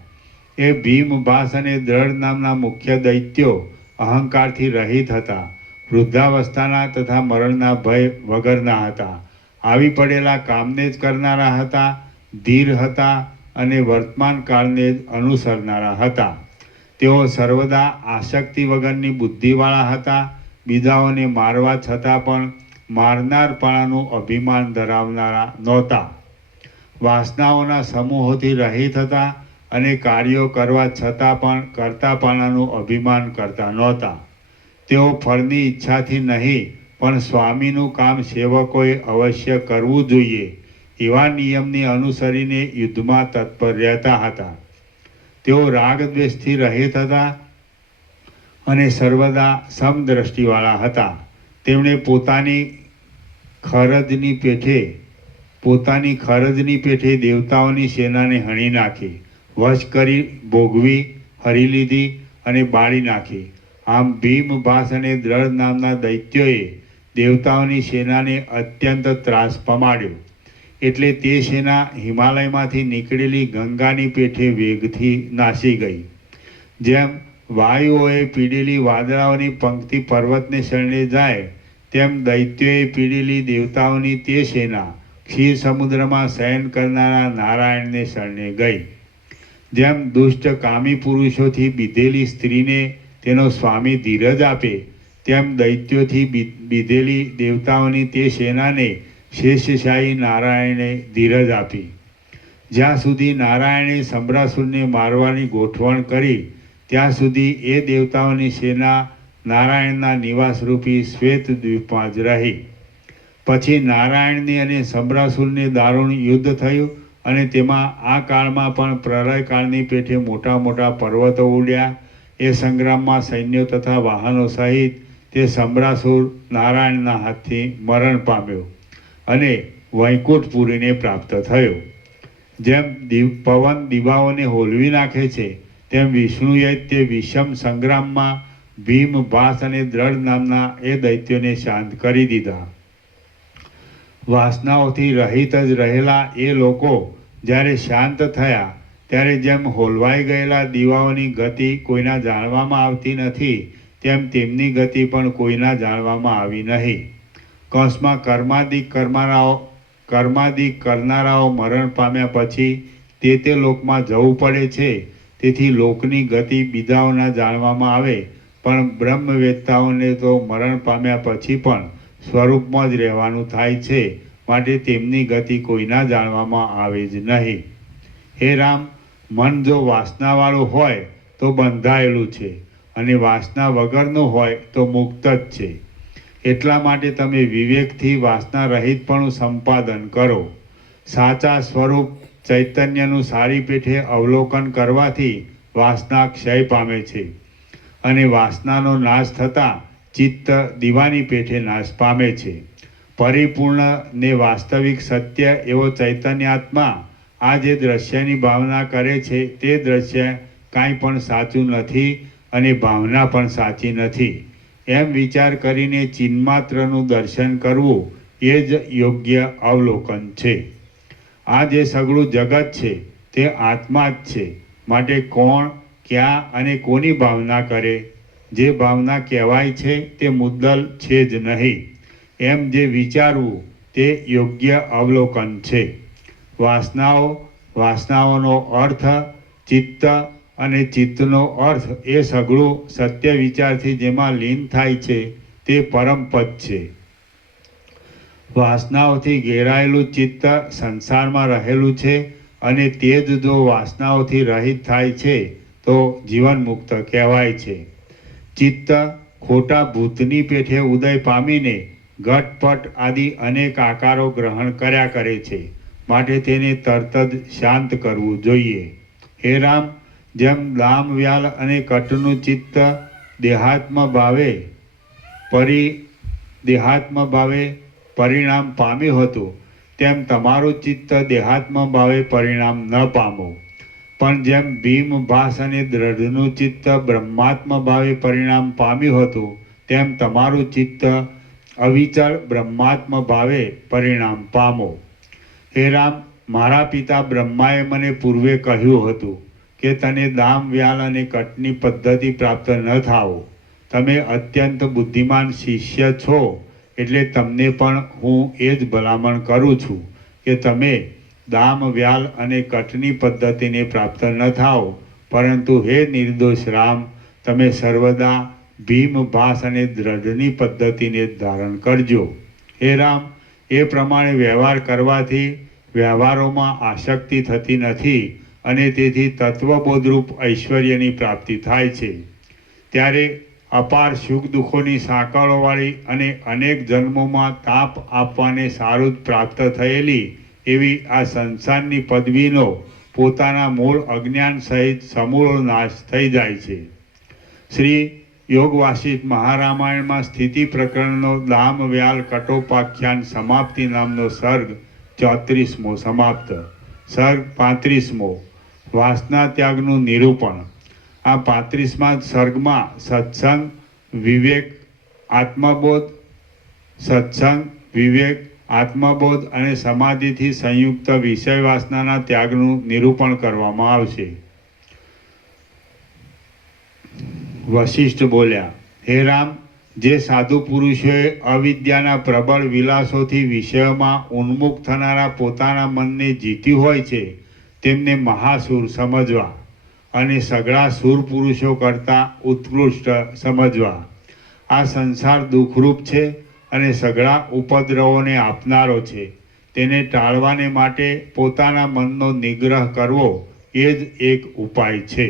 એ ભીમ, ભાસ અને દ્રઢ નામના મુખ્ય દૈત્યો અહંકારથી રહિત હતા. વૃદ્ધાવસ્થાના તથા મરણના ભય વગરના હતા. આવી પડેલા કામને જ કરનારા હતા, ધીર હતા અને વર્તમાન કાળને જ અનુસરનારા હતા. તેઓ સર્વદા આસક્તિ વગરની બુદ્ધિવાળા હતા. બીજાઓને મારવા છતાં પણ મારનારપણાનું અભિમાન ધરાવનારા નહોતા. વાસનાઓના સમૂહોથી રહિત હતા અને કાર્યો કરવા છતાં પણ કર્તાપણાનું અભિમાન કરતા નહોતા. તેઓ ફળની ઈચ્છાથી નહીં પણ સ્વામીનું કામ સેવકોએ અવશ્ય કરવું જોઈએ એવા નિયમને અનુસરીને યુદ્ધમાં તત્પર રહેતા હતા. તેઓ રાગદ્વેષથી રહિત હતા અને સર્વદા સમદ્રષ્ટિવાળા હતા. તેમણે પોતાની ખરજની પેઠે દેવતાઓની સેનાને હણી નાખી, વશ કરી, ભોગવી, હરી લીધી અને બાળી નાખી. આમ ભીમ, ભાસ અને દ્રઢ નામના દૈત્યોએ દેવતાઓની સેનાને અત્યંત ત્રાસ પમાડ્યો. એટલે તે સેના હિમાલયમાંથી નીકળેલી ગંગાની પેઠે વેગથી નાસી ગઈ. જેમ વાયુઓએ પીડેલી વાદળાઓની પંક્તિ પર્વતને શરણે જાય તેમ દૈત્યોએ પીડેલી દેવતાઓની તે સેના ક્ષીર સમુદ્રમાં શયન કરનારા નારાયણને શરણે ગઈ. જેમ દુષ્ટ કામી પુરુષોથી બીધેલી સ્ત્રીને તેનો સ્વામી ધીરજ આપે તેમ દૈત્યોથી બીધેલી દેવતાઓની તે સેનાને શેષશાહી નારાયણે ધીરજ આપી. જ્યાં સુધી નારાયણે સમ્રાસુરને મારવાની ગોઠવણ કરી ત્યાં સુધી એ દેવતાઓની સેના નારાયણના નિવાસરૂપી શ્વેત દ્વીપમાં જ રહી. પછી નારાયણની અને સમ્રાસુરને દારૂણ યુદ્ધ થયું અને તેમાં આ કાળમાં પણ પ્રલયકાળની પેઠે મોટા મોટા પર્વતો ઉડ્યા. એ સંગ્રામમાં સૈન્યો તથા વાહનો સહિત તે સમ્રાસુર નારાયણના હાથથી મરણ પામ્યો અને વૈકુંઠપુરીને પ્રાપ્ત થયો. જેમ પવન દીવાઓને હોલવી નાખે છે તેમ વિષ્ણુએ તે વિષમ સંગ્રામમાં ભીમ, ભાસ અને દ્રઢ નામના એ દૈત્યોને શાંત કરી દીધા. વાસનાઓથી રહિત જ રહેલા એ લોકો જ્યારે શાંત થયા ત્યારે જેમ હોલવાઈ ગયેલા દીવાઓની ગતિ કોઈના જાણવામાં આવતી નથી તેમ તેમની ગતિ પણ કોઈના જાણવામાં આવી નહીં. કૌંસમાં કર્માદિક કરનારાઓ મરણ પામ્યા પછી તે લોકમાં જવું પડે છે. તેથી લોકની ગતિ બીજાઓના જાણવામાં આવે, પણ બ્રહ્મવેત્તાઓને તો મરણ પામ્યા પછી પણ સ્વરૂપમાં જ રહેવાનું થાય છે, માટે તેમની ગતિ કોઈના જાણવામાં આવે જ નહીં. હે રામ, મન જો વાસનાવાળું હોય તો બંધાયેલું છે અને વાસના વગરનું હોય તો મુક્ત જ છે. એટલા માટે તમે વિવેકથી વાસના રહિતપણું સંપાદન કરો. સાચા સ્વરૂપ ચૈતન્યનું સારી પેઠે અવલોકન કરવાથી વાસના ક્ષય પામે છે અને વાસનાનો નાશ થતાં ચિત્ત દીવાની પેઠે નાશ પામે છે. પરિપૂર્ણ ને વાસ્તવિક સત્ય એવો ચૈતન્યાત્મા આ જે દ્રશ્યની ભાવના કરે છે તે દ્રશ્ય કાંઈ પણ સાચું નથી અને ભાવના પણ સાચી નથી એમ વિચાર કરીને ચિન્માત્રનું દર્શન કરવું એ જ યોગ્ય અવલોકન છે. આ જે સગળું જગત છે તે આત્મા જ છે, માટે કોણ, ક્યાં અને કોની ભાવના કરે? જે ભાવના કહેવાય છે તે મુદ્દલ છે જ નહીં એમ જે વિચારવું તે યોગ્ય અવલોકન છે. વાસનાઓનો અર્થ ચિત્ત અને ચિત્તનો અર્થ એ સઘળું સત્ય વિચારથી જેમાં લીન થાય છે તે પરમપદ છે. વાસનાઓથી ઘેરાયેલું ચિત્ત સંસારમાં રહેલું છે અને તે જ જો વાસનાઓથી રહિત થાય છે તો જીવન મુક્ત કહેવાય છે. ચિત્ત ખોટા ભૂતની પેઠે ઉદય પામીને ઘટપટ આદિ અનેક આકારો ગ્રહણ કર્યા કરે છે, માટે તેને તરત જ શાંત કરવું જોઈએ. હે રામ, જેમ દામ, વ્યાલ અને કટનું ચિત્ત દેહાત્મ ભાવે પરિણામ પામ્યું હતું, તેમ તમારું ચિત્ત દેહાત્મ ભાવે પરિણામ ન પામો. પણ જેમ ભીમ, ભાસ અને દ્રઢનું ચિત્ત બ્રહ્માત્મ ભાવે પરિણામ પામ્યું હતું, તેમ તમારું ચિત્ત અવિચળ બ્રહ્માત્મ ભાવે પરિણામ પામો. હે રામ, મારા પિતા બ્રહ્માએ મને પૂર્વે કહ્યું હતું કે તને દામ, વ્યાલ અને કટની પદ્ધતિ પ્રાપ્ત ન થાઓ. તમે અત્યંત બુદ્ધિમાન શિષ્ય છો, એટલે તમને પણ હું એ જ ભલામણ કરું છું કે તમે દામ, વ્યાલ અને કટની પદ્ધતિને પ્રાપ્ત ન થાઓ, પરંતુ હે નિર્દોષ રામ, તમે સર્વદા ભીમ, ભાસ અને દ્રઢની પદ્ધતિને ધારણ કરજો. હે રામ, એ પ્રમાણે વ્યવહાર કરવાથી વ્યવહારોમાં આસક્તિ થતી નથી અને તેથી તત્વબોધરૂપ ઐશ્વર્યની પ્રાપ્તિ થાય છે. ત્યારે અપાર સુખ દુઃખોની સાંકળોવાળી અને અનેક જન્મોમાં તાપ આપવાને સારું જ પ્રાપ્ત થયેલી એવી આ સંસારની પદવીનો પોતાના મૂળ અજ્ઞાન સહિત સમૂળ નાશ થઈ જાય છે. શ્રી યોગ વાસિષ્ઠ મહારામાયણમાં સ્થિતિ પ્રકરણનો દામ, વ્યાલ, કટોપાખ્યાન સમાપ્તિ નામનો સર્ગ 34મો સમાપ્ત. સર્ગ 35મો વાસના ત્યાગનું નિરૂપણ. આ 35મા સર્ગમાં સત્સંગ, વિવેક, આત્મબોધ અને સમાધિથી સંયુક્ત વિષય વાસનાના ત્યાગનું નિરૂપણ કરવામાં આવશે. વશિષ્ઠ બોલ્યા, હે રામ, જે સાધુ પુરુષોએ અવિદ્યાના પ્રબળ વિલાસોથી વિષયોમાં ઉન્મુખ થનારા પોતાના મનને જીત્યું હોય છે તેમને મહાસુર સમજવા અને સઘળા સુર પુરુષો કરતાં ઉત્કૃષ્ટ સમજવા. આ સંસાર દુઃખરૂપ છે અને સઘળા ઉપદ્રવોને આપનારો છે. તેને ટાળવાને માટે પોતાના મનનો નિગ્રહ કરવો એ જ એક ઉપાય છે.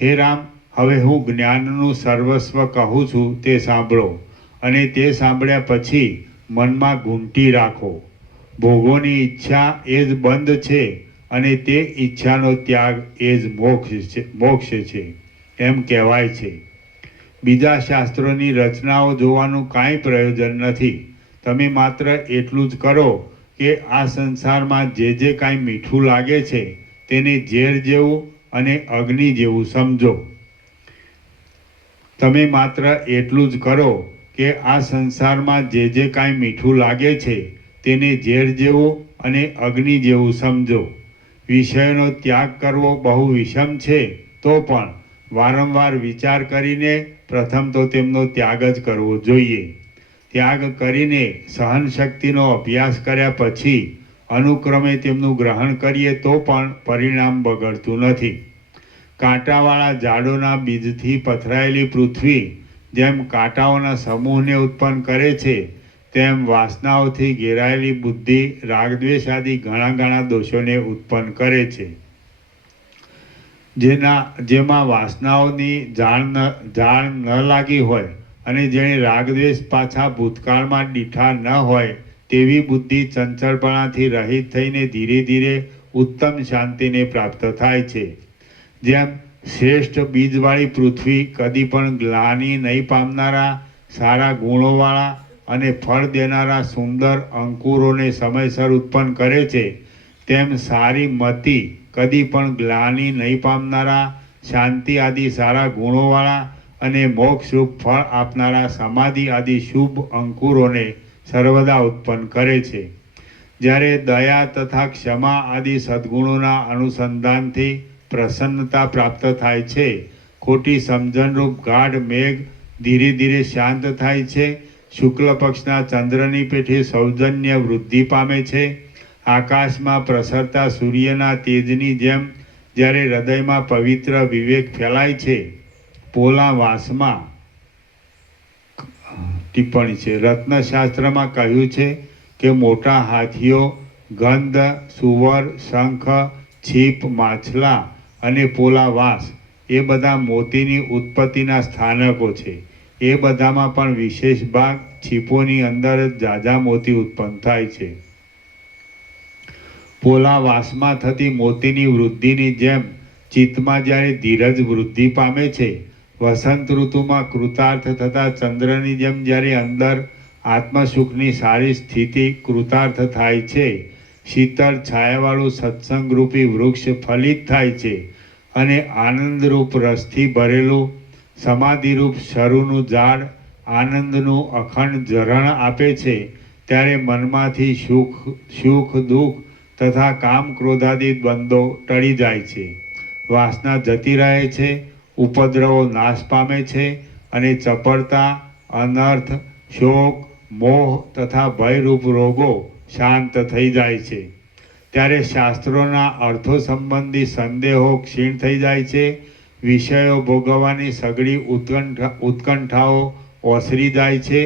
હે રામ, હવે હું જ્ઞાનનું સર્વસ્વ કહું છું તે સાંભળો અને તે સાંભળ્યા પછી મનમાં ઘૂંટી રાખો. ભોગોની ઈચ્છા એ જ બંધ છે અને તે ઈચ્છાનો ત્યાગ એ જ મોક્ષ છે. એમ કહેવાય છે. બીજા શાસ્ત્રોની રચનાઓ જોવાનું કાંઈ પ્રયોજન નથી. તમે માત્ર એટલું જ કરો કે આ સંસારમાં જે કાંઈ મીઠું લાગે છે તેને ઝેર જેવું અને અગ્નિ જેવું સમજો. તમે માત્ર એટલું જ કરો કે આ સંસારમાં જે કાંઈ મીઠું લાગે છે તેને ઝેર જેવું અને અગ્નિ જેવું સમજો. વિષયનો ત્યાગ કરવો બહુ વિષમ છે તો પણ વારંવાર વિચાર કરીને પ્રથમ તો તેમનો ત્યાગ જ કરવો જોઈએ. ત્યાગ કરીને સહનશક્તિનો અભ્યાસ કર્યા પછી અનુક્રમે તેમનું ગ્રહણ કરીએ તો પણ પરિણામ બગડતું નથી. કાંટાવાળા ઝાડોના બીજથી પથરાયેલી પૃથ્વી જેમ કાંટાઓના સમૂહને ઉત્પન્ન કરે છે તેમ વાસનાઓથી ઘેરાયેલી બુદ્ધિ રાગદ્વેષ આદિ ઘણા દોષોને ઉત્પન્ન કરે છે. જેમાં વાસનાઓની જાળ ન લાગી હોય અને જેણે રાગદ્વેષ પાછા ભૂતકાળમાં દીઠા ન હોય તેવી બુદ્ધિ ચંચળપણાથી રહિત થઈને ધીરે ધીરે ઉત્તમ શાંતિને પ્રાપ્ત થાય છે. જેમ શ્રેષ્ઠ બીજવાળી પૃથ્વી કદી પણ ગ્લાનિ નહીં પામનારા સારા ગુણોવાળા અને ફળ દેનારા સુંદર અંકુરોને સમયસર ઉત્પન્ન કરે છે, તેમ સારી મતિ કદી પણ ગ્લાનિ નહીં પામનારા શાંતિ આદિ સારા ગુણોવાળા અને મોક્ષરૂપ ફળ આપનારા સમાધિ આદિ શુભ અંકુરોને સર્વદા ઉત્પન્ન કરે છે. જ્યારે દયા તથા ક્ષમા આદિ સદ્ગુણોના અનુસંધાનથી પ્રસન્નતા પ્રાપ્ત થાય છે, ખોટી સમજણરૂપ ગાઢ મેઘ ધીરે ધીરે શાંત થાય છે, શુક્લ પક્ષના ચંદ્રની પેઠે સૌજન્ય વૃદ્ધિ પામે છે, આકાશમાં પ્રસરતા સૂર્યના તેજની જેમ જ્યારે હૃદયમાં પવિત્ર વિવેક ફેલાય છે. પોલા વાસમાં ટિપ્પણી છે. રત્નશાસ્ત્રમાં કહ્યું છે કે મોટા હાથીઓ, ગંધ, સુવર, શંખ, છીપ, માછલા અને પોલા વાસ એ બધા મોતીની ઉત્પત્તિના સ્થાનકો છે. એ બધામાં પણ વિશેષ ભાગ છીપોની અંદર જ ઝાઝા મોતી ઉત્પન્ન થાય છે. પોલા વાસમાં થતી મોતીની વૃદ્ધિની જેમ ચિત્તમાં જ્યારે ધીરજ વૃદ્ધિ પામે છે, વસંત ઋતુમાં કૃતાર્થ થતા ચંદ્રની જેમ જ્યારે અંદર આત્મસુખની સારી સ્થિતિ કૃતાર્થ થાય છે, શીતળ છાયાવાળું સત્સંગરૂપી વૃક્ષ ફલિત થાય છે અને આનંદરૂપ રસથી ભરેલું સમાધિરૂપ શરૂનું ઝાડ આનંદનું અખંડ ઝરણ આપે છે, ત્યારે મનમાંથી સુખ દુઃખ તથા કામ ક્રોધાદી દ્વંદ્વો ટળી જાય છે, વાસના જતી રહે છે, ઉપદ્રવો નાશ પામે છે અને ચપળતા, અનર્થ, શોક, મોહ તથા ભયરૂપ રોગો શાંત થઈ જાય છે. ત્યારે શાસ્ત્રોના અર્થો સંબંધી સંદેહો ક્ષીણ થઈ જાય છે, વિષયો ભોગવવાની સઘળી ઉત્કંઠાઓ ઓસરી જાય છે,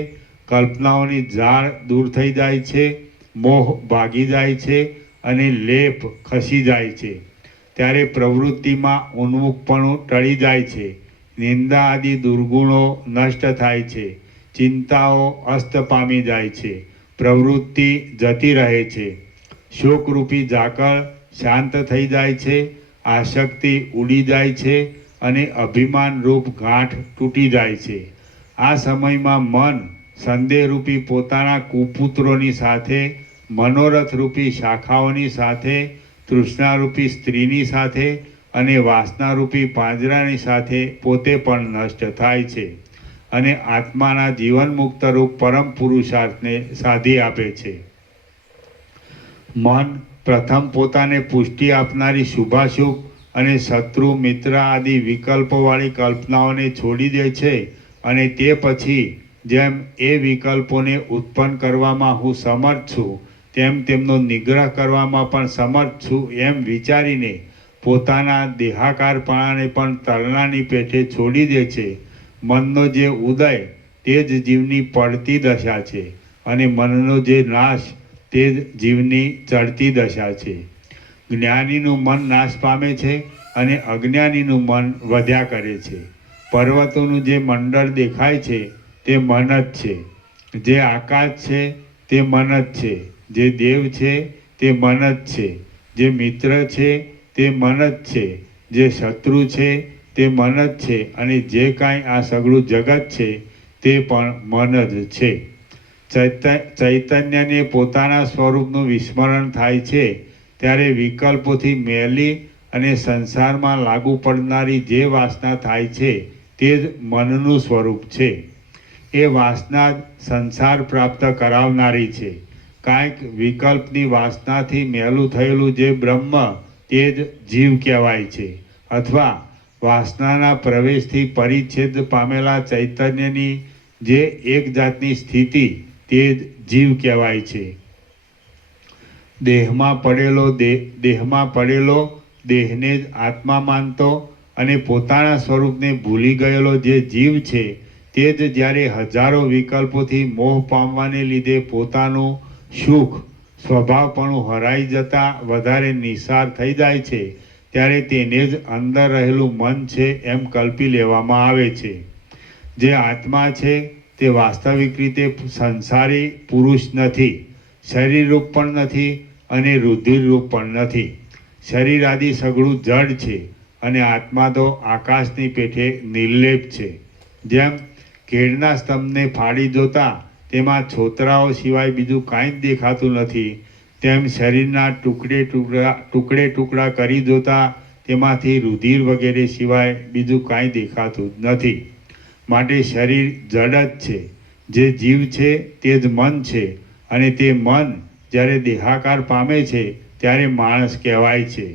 કલ્પનાઓની જાળ દૂર થઈ જાય છે, મોહ ભાગી જાય છે અને લેપ ખસી જાય છે. ત્યારે પ્રવૃત્તિમાં ઉન્મુખપણું ટળી જાય છે, નિંદા આદિ દુર્ગુણો નષ્ટ થાય છે, ચિંતાઓ અસ્ત પામી જાય છે, પ્રવૃત્તિ જતી રહે છે, શોકરૂપી ઝાકળ શાંત થઈ જાય છે, આસક્તિ ઉડી જાય છે અને અભિમાનરૂપ ગાંઠ તૂટી જાય છે. આ સમયમાં મન સંદેહરૂપી પોતાના કુપુત્રોની સાથે, મનોરથરૂપી શાખાઓની સાથે, તૃષ્ણારૂપી સ્ત્રીની સાથે અને વાસનારૂપી પાંજરાની સાથે પોતે પણ નષ્ટ થાય છે અને આત્માના જીવનમુક્તરૂપ પરમ પુરુષાર્થને સાધી આપે છે. મન પ્રથમ પોતાને પુષ્ટિ આપનારી શુભાશુભ અને શત્રુ મિત્ર આદિ વિકલ્પોવાળી કલ્પનાઓને છોડી દે છે અને તે પછી જેમ એ વિકલ્પોને ઉત્પન્ન કરવામાં હું સમર્થ છું તેમ તેમનો નિગ્રહ કરવામાં પણ સમર્થ છું એમ વિચારીને પોતાના દેહાકારપણાને પણ તરણાની પેઠે છોડી દે છે. મનનો જે ઉદય તે જ જીવની પડતી દશા છે અને મનનો જે નાશ તે જ જીવની ચડતી દશા છે. જ્ઞાનીનું મન નાશ પામે છે અને અજ્ઞાનીનું મન વધ્યા કરે છે. પર્વતોનું જે મંડળ દેખાય છે તે મન જ છે, જે આકાશ છે તે મન જ છે, જે દેવ છે તે મન જ છે, જે મિત્ર છે તે મન જ છે, જે શત્રુ છે તે મન જ છે અને જે કાંઈ આ સઘળું જગત છે તે પણ મન જ છે. ચૈતન્યને પોતાના સ્વરૂપનું વિસ્મરણ થાય છે ત્યારે વિકલ્પોથી મેલી અને સંસારમાં લાગુ પડનારી જે વાસના થાય છે તે જ મનનું સ્વરૂપ છે. એ વાસના જ સંસાર પ્રાપ્ત કરાવનારી છે. કાંઈક વિકલ્પની વાસનાથી મેલું થયેલું જે બ્રહ્મ તે જ જીવ કહેવાય છે, અથવા વાસનાના પ્રવેશથી પરિચ્છેદ પામેલા ચૈતન્યની જે એક જાતની સ્થિતિ તે જ જીવ કહેવાય છે. દેહમાં પડેલો દેહને જ આત્મા માનતો અને પોતાના સ્વરૂપને ભૂલી ગયેલો જે જીવ છે તે જ જ્યારે હજારો વિકલ્પોથી મોહ પામવાને લીધે પોતાનું સુખ સ્વભાવપણું હરાઈ જતાં વધારે નિસાર થઈ જાય છે ત્યારે તેને જ અંદર રહેલું મન છે એમ કલ્પી લેવામાં આવે છે. જે આત્મા છે તે વાસ્તવિક રીતે સંસારી પુરુષ નથી, શરીરરૂપ પણ નથી અને રુધિરરૂપ પણ નથી. શરીર આદિ સઘળું જડ છે અને આત્મા તો આકાશની પેઠે નિર્લેપ છે. જેમ કેળના સ્તંભને ફાડી જોતા તેમાં છોતરાઓ સિવાય બીજું કાંઈ જ દેખાતું નથી, તેમ શરીરના ટુકડે કરી જોતા તેમાંથી રુધિર વગેરે સિવાય બીજું કાંઈ દેખાતું જ નથી. માટે શરીર જડ જ છે. જે જીવ છે તે જ મન છે અને તે મન જ્યારે દેહાકાર પામે છે ત્યારે માણસ કહેવાય છે.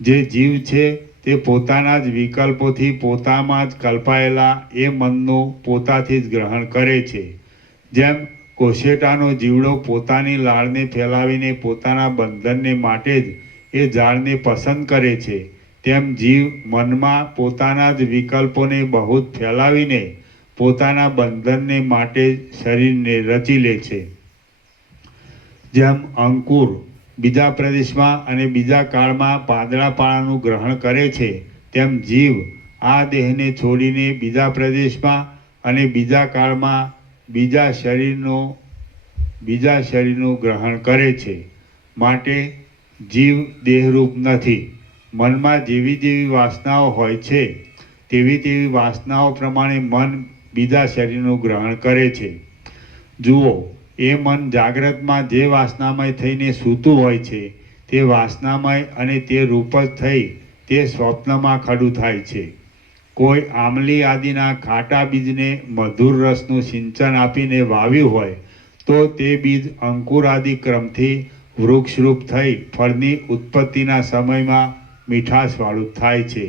જે જીવ છે તે પોતાના જ વિકલ્પોથી પોતામાં જ કલ્પાયેલા એ મનનું પોતાથી જ ગ્રહણ કરે છે. જેમ કોશેટાનો જીવડો પોતાની લાળને ફેલાવીને પોતાના બંધનને માટે જ એ ઝાડને પસંદ કરે છે, તેમ જીવ મનમાં પોતાના જ વિકલ્પોને બહુ જ ફેલાવીને પોતાના બંધનને માટે જ શરીરને રચી લે છે. જેમ અંકુર બીજા પ્રદેશમાં અને બીજા કાળમાં પાંદડાપાળાનું ગ્રહણ કરે છે, તેમ જીવ આ દેહને છોડીને બીજા પ્રદેશમાં અને બીજા કાળમાં બીજા શરીરનું ગ્રહણ કરે છે. માટે જીવ દેહરૂપ નથી. મનમાં જેવી વાસનાઓ હોય છે તેવી વાસનાઓ પ્રમાણે મન બીજા શરીરનું ગ્રહણ કરે છે. જુઓ, એ મન જાગ્રતમાં જે વાસનામય થઈને સૂતું હોય છે તે વાસનામય અને તે રૂપ જ થઈ તે સ્વપ્નમાં ખડું થાય છે. કોઈ આમલી આદિના ખાટા બીજને મધુર રસનું સિંચન આપીને વાવ્યું હોય તો તે બીજ અંકુર આદિ ક્રમથી વૃક્ષરૂપ થઈ ફળની ઉત્પત્તિના સમયમાં મીઠાશવાળું થાય છે.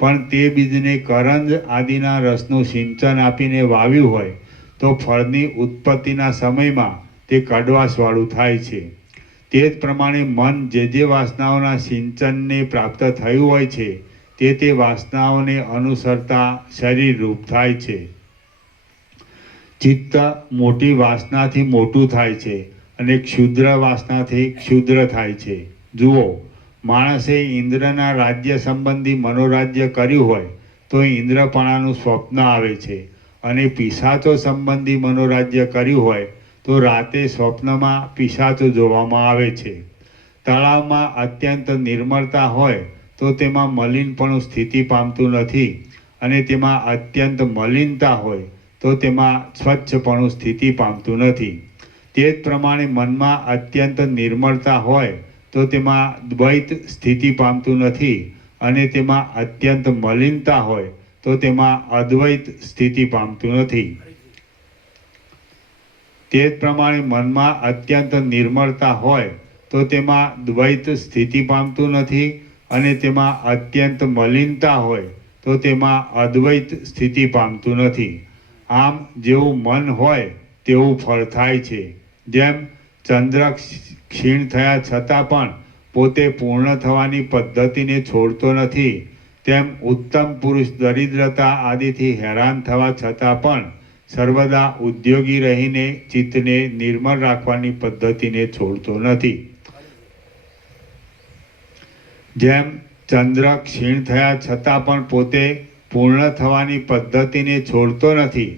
પણ તે બીજને કરંજ આદિના રસનું સિંચન આપીને વાવ્યું હોય તો ફળની ઉત્પત્તિના સમયમાં તે કડવાશવાળું થાય છે. તે જ પ્રમાણે મન જે વાસનાઓના સિંચનને પ્રાપ્ત થયું હોય છે તે વાસનાઓને અનુસરતા શરીરરૂપ થાય છે. ચિત્ત મોટી વાસનાથી મોટું થાય છે અને ક્ષુદ્ર વાસનાથી ક્ષુદ્ર થાય છે. જુઓ, માણસે ઇન્દ્રના રાજ્ય સંબંધી મનોરાજ્ય કર્યું હોય તો ઇન્દ્રપણાનું સ્વપ્ન આવે છે અને પિશાચો સંબંધી મનોરાજ્ય કર્યું હોય તો રાતે સ્વપ્નમાં પિશાચો જોવામાં આવે છે. તળાવમાં અત્યંત નિર્મળતા હોય તો તેમાં મલિનપણું સ્થિતિ પામતું નથી અને તેમાં અત્યંત મલિનતા હોય તો તેમાં સ્વચ્છપણું સ્થિતિ પામતું નથી. તે જ પ્રમાણે મનમાં અત્યંત નિર્મળતા હોય તો તેમાં દ્વૈત સ્થિતિ પામતું નથી અને તેમાં અત્યંત મલિનતા હોય તો તેમાં અદ્વૈત સ્થિતિ પામતું નથી. તે જ પ્રમાણે મનમાં અત્યંત નિર્મળતા હોય તો તેમાં દ્વૈત સ્થિતિ પામતું નથી અને તેમાં અત્યંત મલિનતા હોય તો તેમાં અદ્વૈત સ્થિતિ પામતું નથી. આમ જેવું મન હોય તેવું ફળ થાય છે. જેમ ચંદ્ર ક્ષીણ થયા છતાં પણ પોતે પૂર્ણ થવાની પદ્ધતિને છોડતો નથી, તેમ ઉત્તમ પુરુષ દરિદ્રતા આદિથી હેરાન થવા છતાં પણ સર્વદા ઉદ્યોગી રહીને ચિત્તને નિર્મળ રાખવાની પદ્ધતિને છોડતો નથી. જેમ ચંદ્ર ક્ષીણ થયા છતાં પણ પોતે પૂર્ણ થવાની પદ્ધતિને છોડતો નથી,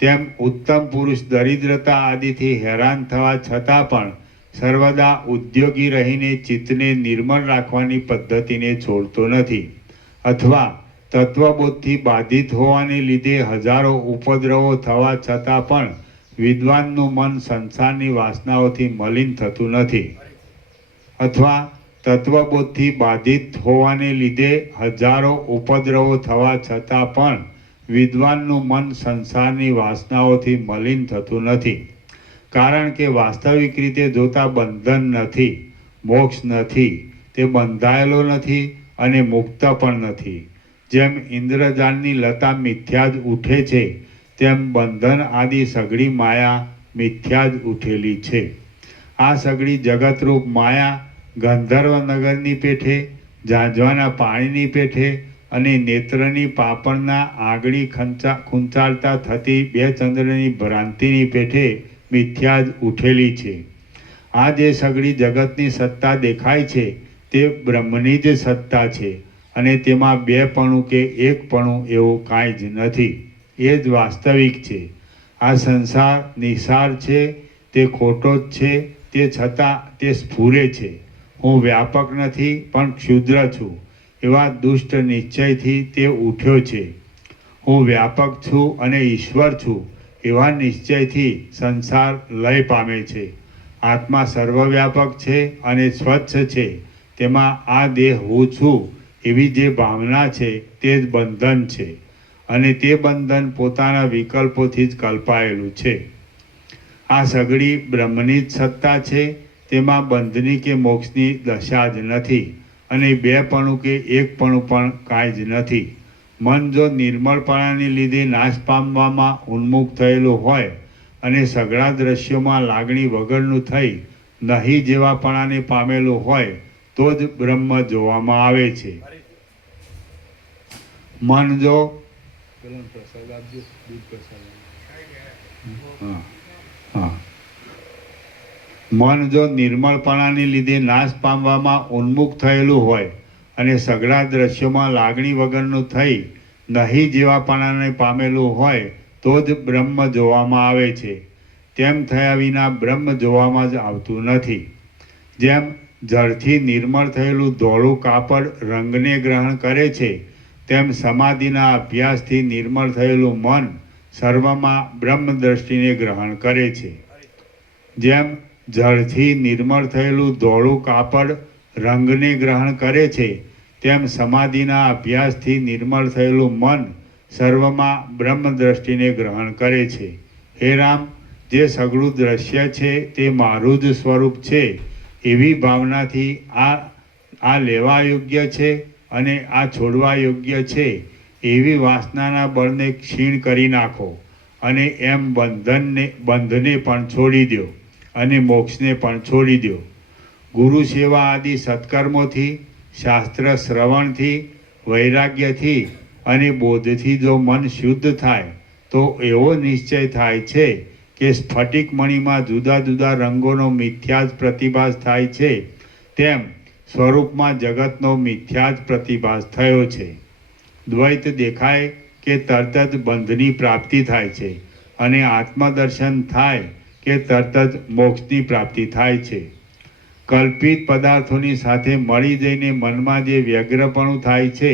તેમ ઉત્તમ પુરુષ દરિદ્રતા આદિથી હેરાન થવા છતાં પણ સર્વદા ઉદ્યોગી રહીને ચિત્તને નિર્મળ રાખવાની પદ્ધતિને છોડતો નથી. અથવા તત્વબોધથી બાધિત હોવાને લીધે હજારો ઉપદ્રવો થવા છતાં પણ વિદ્વાનનું મન સંસારની વાસનાઓથી મલિન થતું નથી. અથવા તત્વબોધથી બાધિત હોવાને લીધે હજારો ઉપદ્રવો થવા છતાં પણ વિદ્વાનનું મન સંસારની વાસનાઓથી મલિન થતું નથી. કારણ કે વાસ્તવિક રીતે જોતા બંધન નથી, મોક્ષ નથી, તે બંધાયેલો નથી અને મુક્ત પણ નથી. જેમ ઇન્દ્રજાળની લતા મિથ્યા જ ઉઠે છે, તેમ બંધન આદિ સઘળી માયા મિથ્યા જ ઉઠેલી છે. આ સઘળી જગતરૂપ માયા ગંધર્વનગરની પેઠે, ઝાંઝવાના પાણીની પેઠે અને નેત્રની પાપણના આંગળી ખૂંચાડતા થતી બે ચંદ્રની ભ્રાંતિની પેઠે મિથ્યા જ ઉઠેલી છે. આ જે સઘળી જગતની સત્તા દેખાય છે તે બ્રહ્મની જ સત્તા છે અને તેમાં બેપણું કે એકપણું એવું કાંઈ જ નથી. એ જ વાસ્તવિક છે. આ સંસાર નિસાર છે, તે ખોટો જ છે, તે છતાં તે સ્ફુરે છે. હું વ્યાપક નથી પણ ક્ષુદ્ર છું એવા દુષ્ટ નિશ્ચયથી તે ઉઠ્યો છે. હું વ્યાપક છું અને ઈશ્વર છું એવા નિશ્ચયથી સંસાર લય પામે છે. આત્મા સર્વવ્યાપક છે અને સ્વચ્છ છે. તેમાં આ દેહ હું છું એવી જે ભાવના છે તે જ બંધન છે અને તે બંધન પોતાના વિકલ્પોથી જ કલ્પાયેલું છે. આ સઘળી બ્રહ્મની જ સત્તા છે. તેમાં બંધની કે મોક્ષની દશા જ નથી અને બેપણું કે એકપણું પણ કાંઈ જ નથી. મન જો નિર્મળપણાને લીધે નાશ પામવામાં ઉન્મુખ થયેલું હોય અને સઘળા દ્રશ્યોમાં લાગણી વગરનું થઈ નહીં જેવાપણાને પામેલું હોય તો જ બ્રહ્મ જોવામાં આવે છે. મન જો મન જો નિર્મળપણાને લીધે નાશ પામવામાં ઉન્મુખ થયેલું હોય અને સઘળા દ્રશ્યોમાં લાગણી વગરનું થઈ નહીં જેવાપણાને પામેલું હોય તો જ બ્રહ્મ જોવામાં આવે છે. તેમ થયા વિના બ્રહ્મ જોવામાં જ આવતું નથી. જેમ જળથી નિર્મળ થયેલું ધોળું કાપડ રંગને ગ્રહણ કરે છે, તેમ સમાધિના અભ્યાસથી નિર્મળ થયેલું મન સર્વમાં બ્રહ્મ દ્રષ્ટિને ગ્રહણ કરે છે. જેમ જળથી નિર્મળ થયેલું ધોળું કાપડ રંગને ગ્રહણ કરે છે, તેમ સમાધિના અભ્યાસથી નિર્મળ થયેલું મન સર્વમાં બ્રહ્મ દ્રષ્ટિને ગ્રહણ કરે છે. હે રામ, જે સઘળું દ્રશ્ય છે તે મારું જ સ્વરૂપ છે એવી ભાવનાથી આ લેવા યોગ્ય છે અને આ છોડવા યોગ્ય છે એવી વાસનાના બળને ક્ષીણ કરી નાખો અને એમ બંધને પણ છોડી દો અને મોક્ષને પણ છોડી દો. ગુરુ સેવા આદિ સત્કર્મોથી, શાસ્ત્ર શ્રવણથી, વૈરાગ્યથી અને બોધથી જો મન શુદ્ધ થાય તો એવો નિશ્ચય થાય છે કે સ્ફટિક મણીમાં જુદા જુદા રંગોનો મિથ્યા જ પ્રતિભાસ થાય છે, તેમ સ્વરૂપમાં જગતનો મિથ્યા જ પ્રતિભાસ થયો છે. દ્વૈત દેખાય કે તરત જ બંધની પ્રાપ્તિ થાય છે અને આત્મદર્શન થાય કે તરત જ મોક્ષની પ્રાપ્તિ થાય છે. કલ્પિત પદાર્થોની સાથે મળી જઈને મનમાં જે વ્યગ્રપણું થાય છે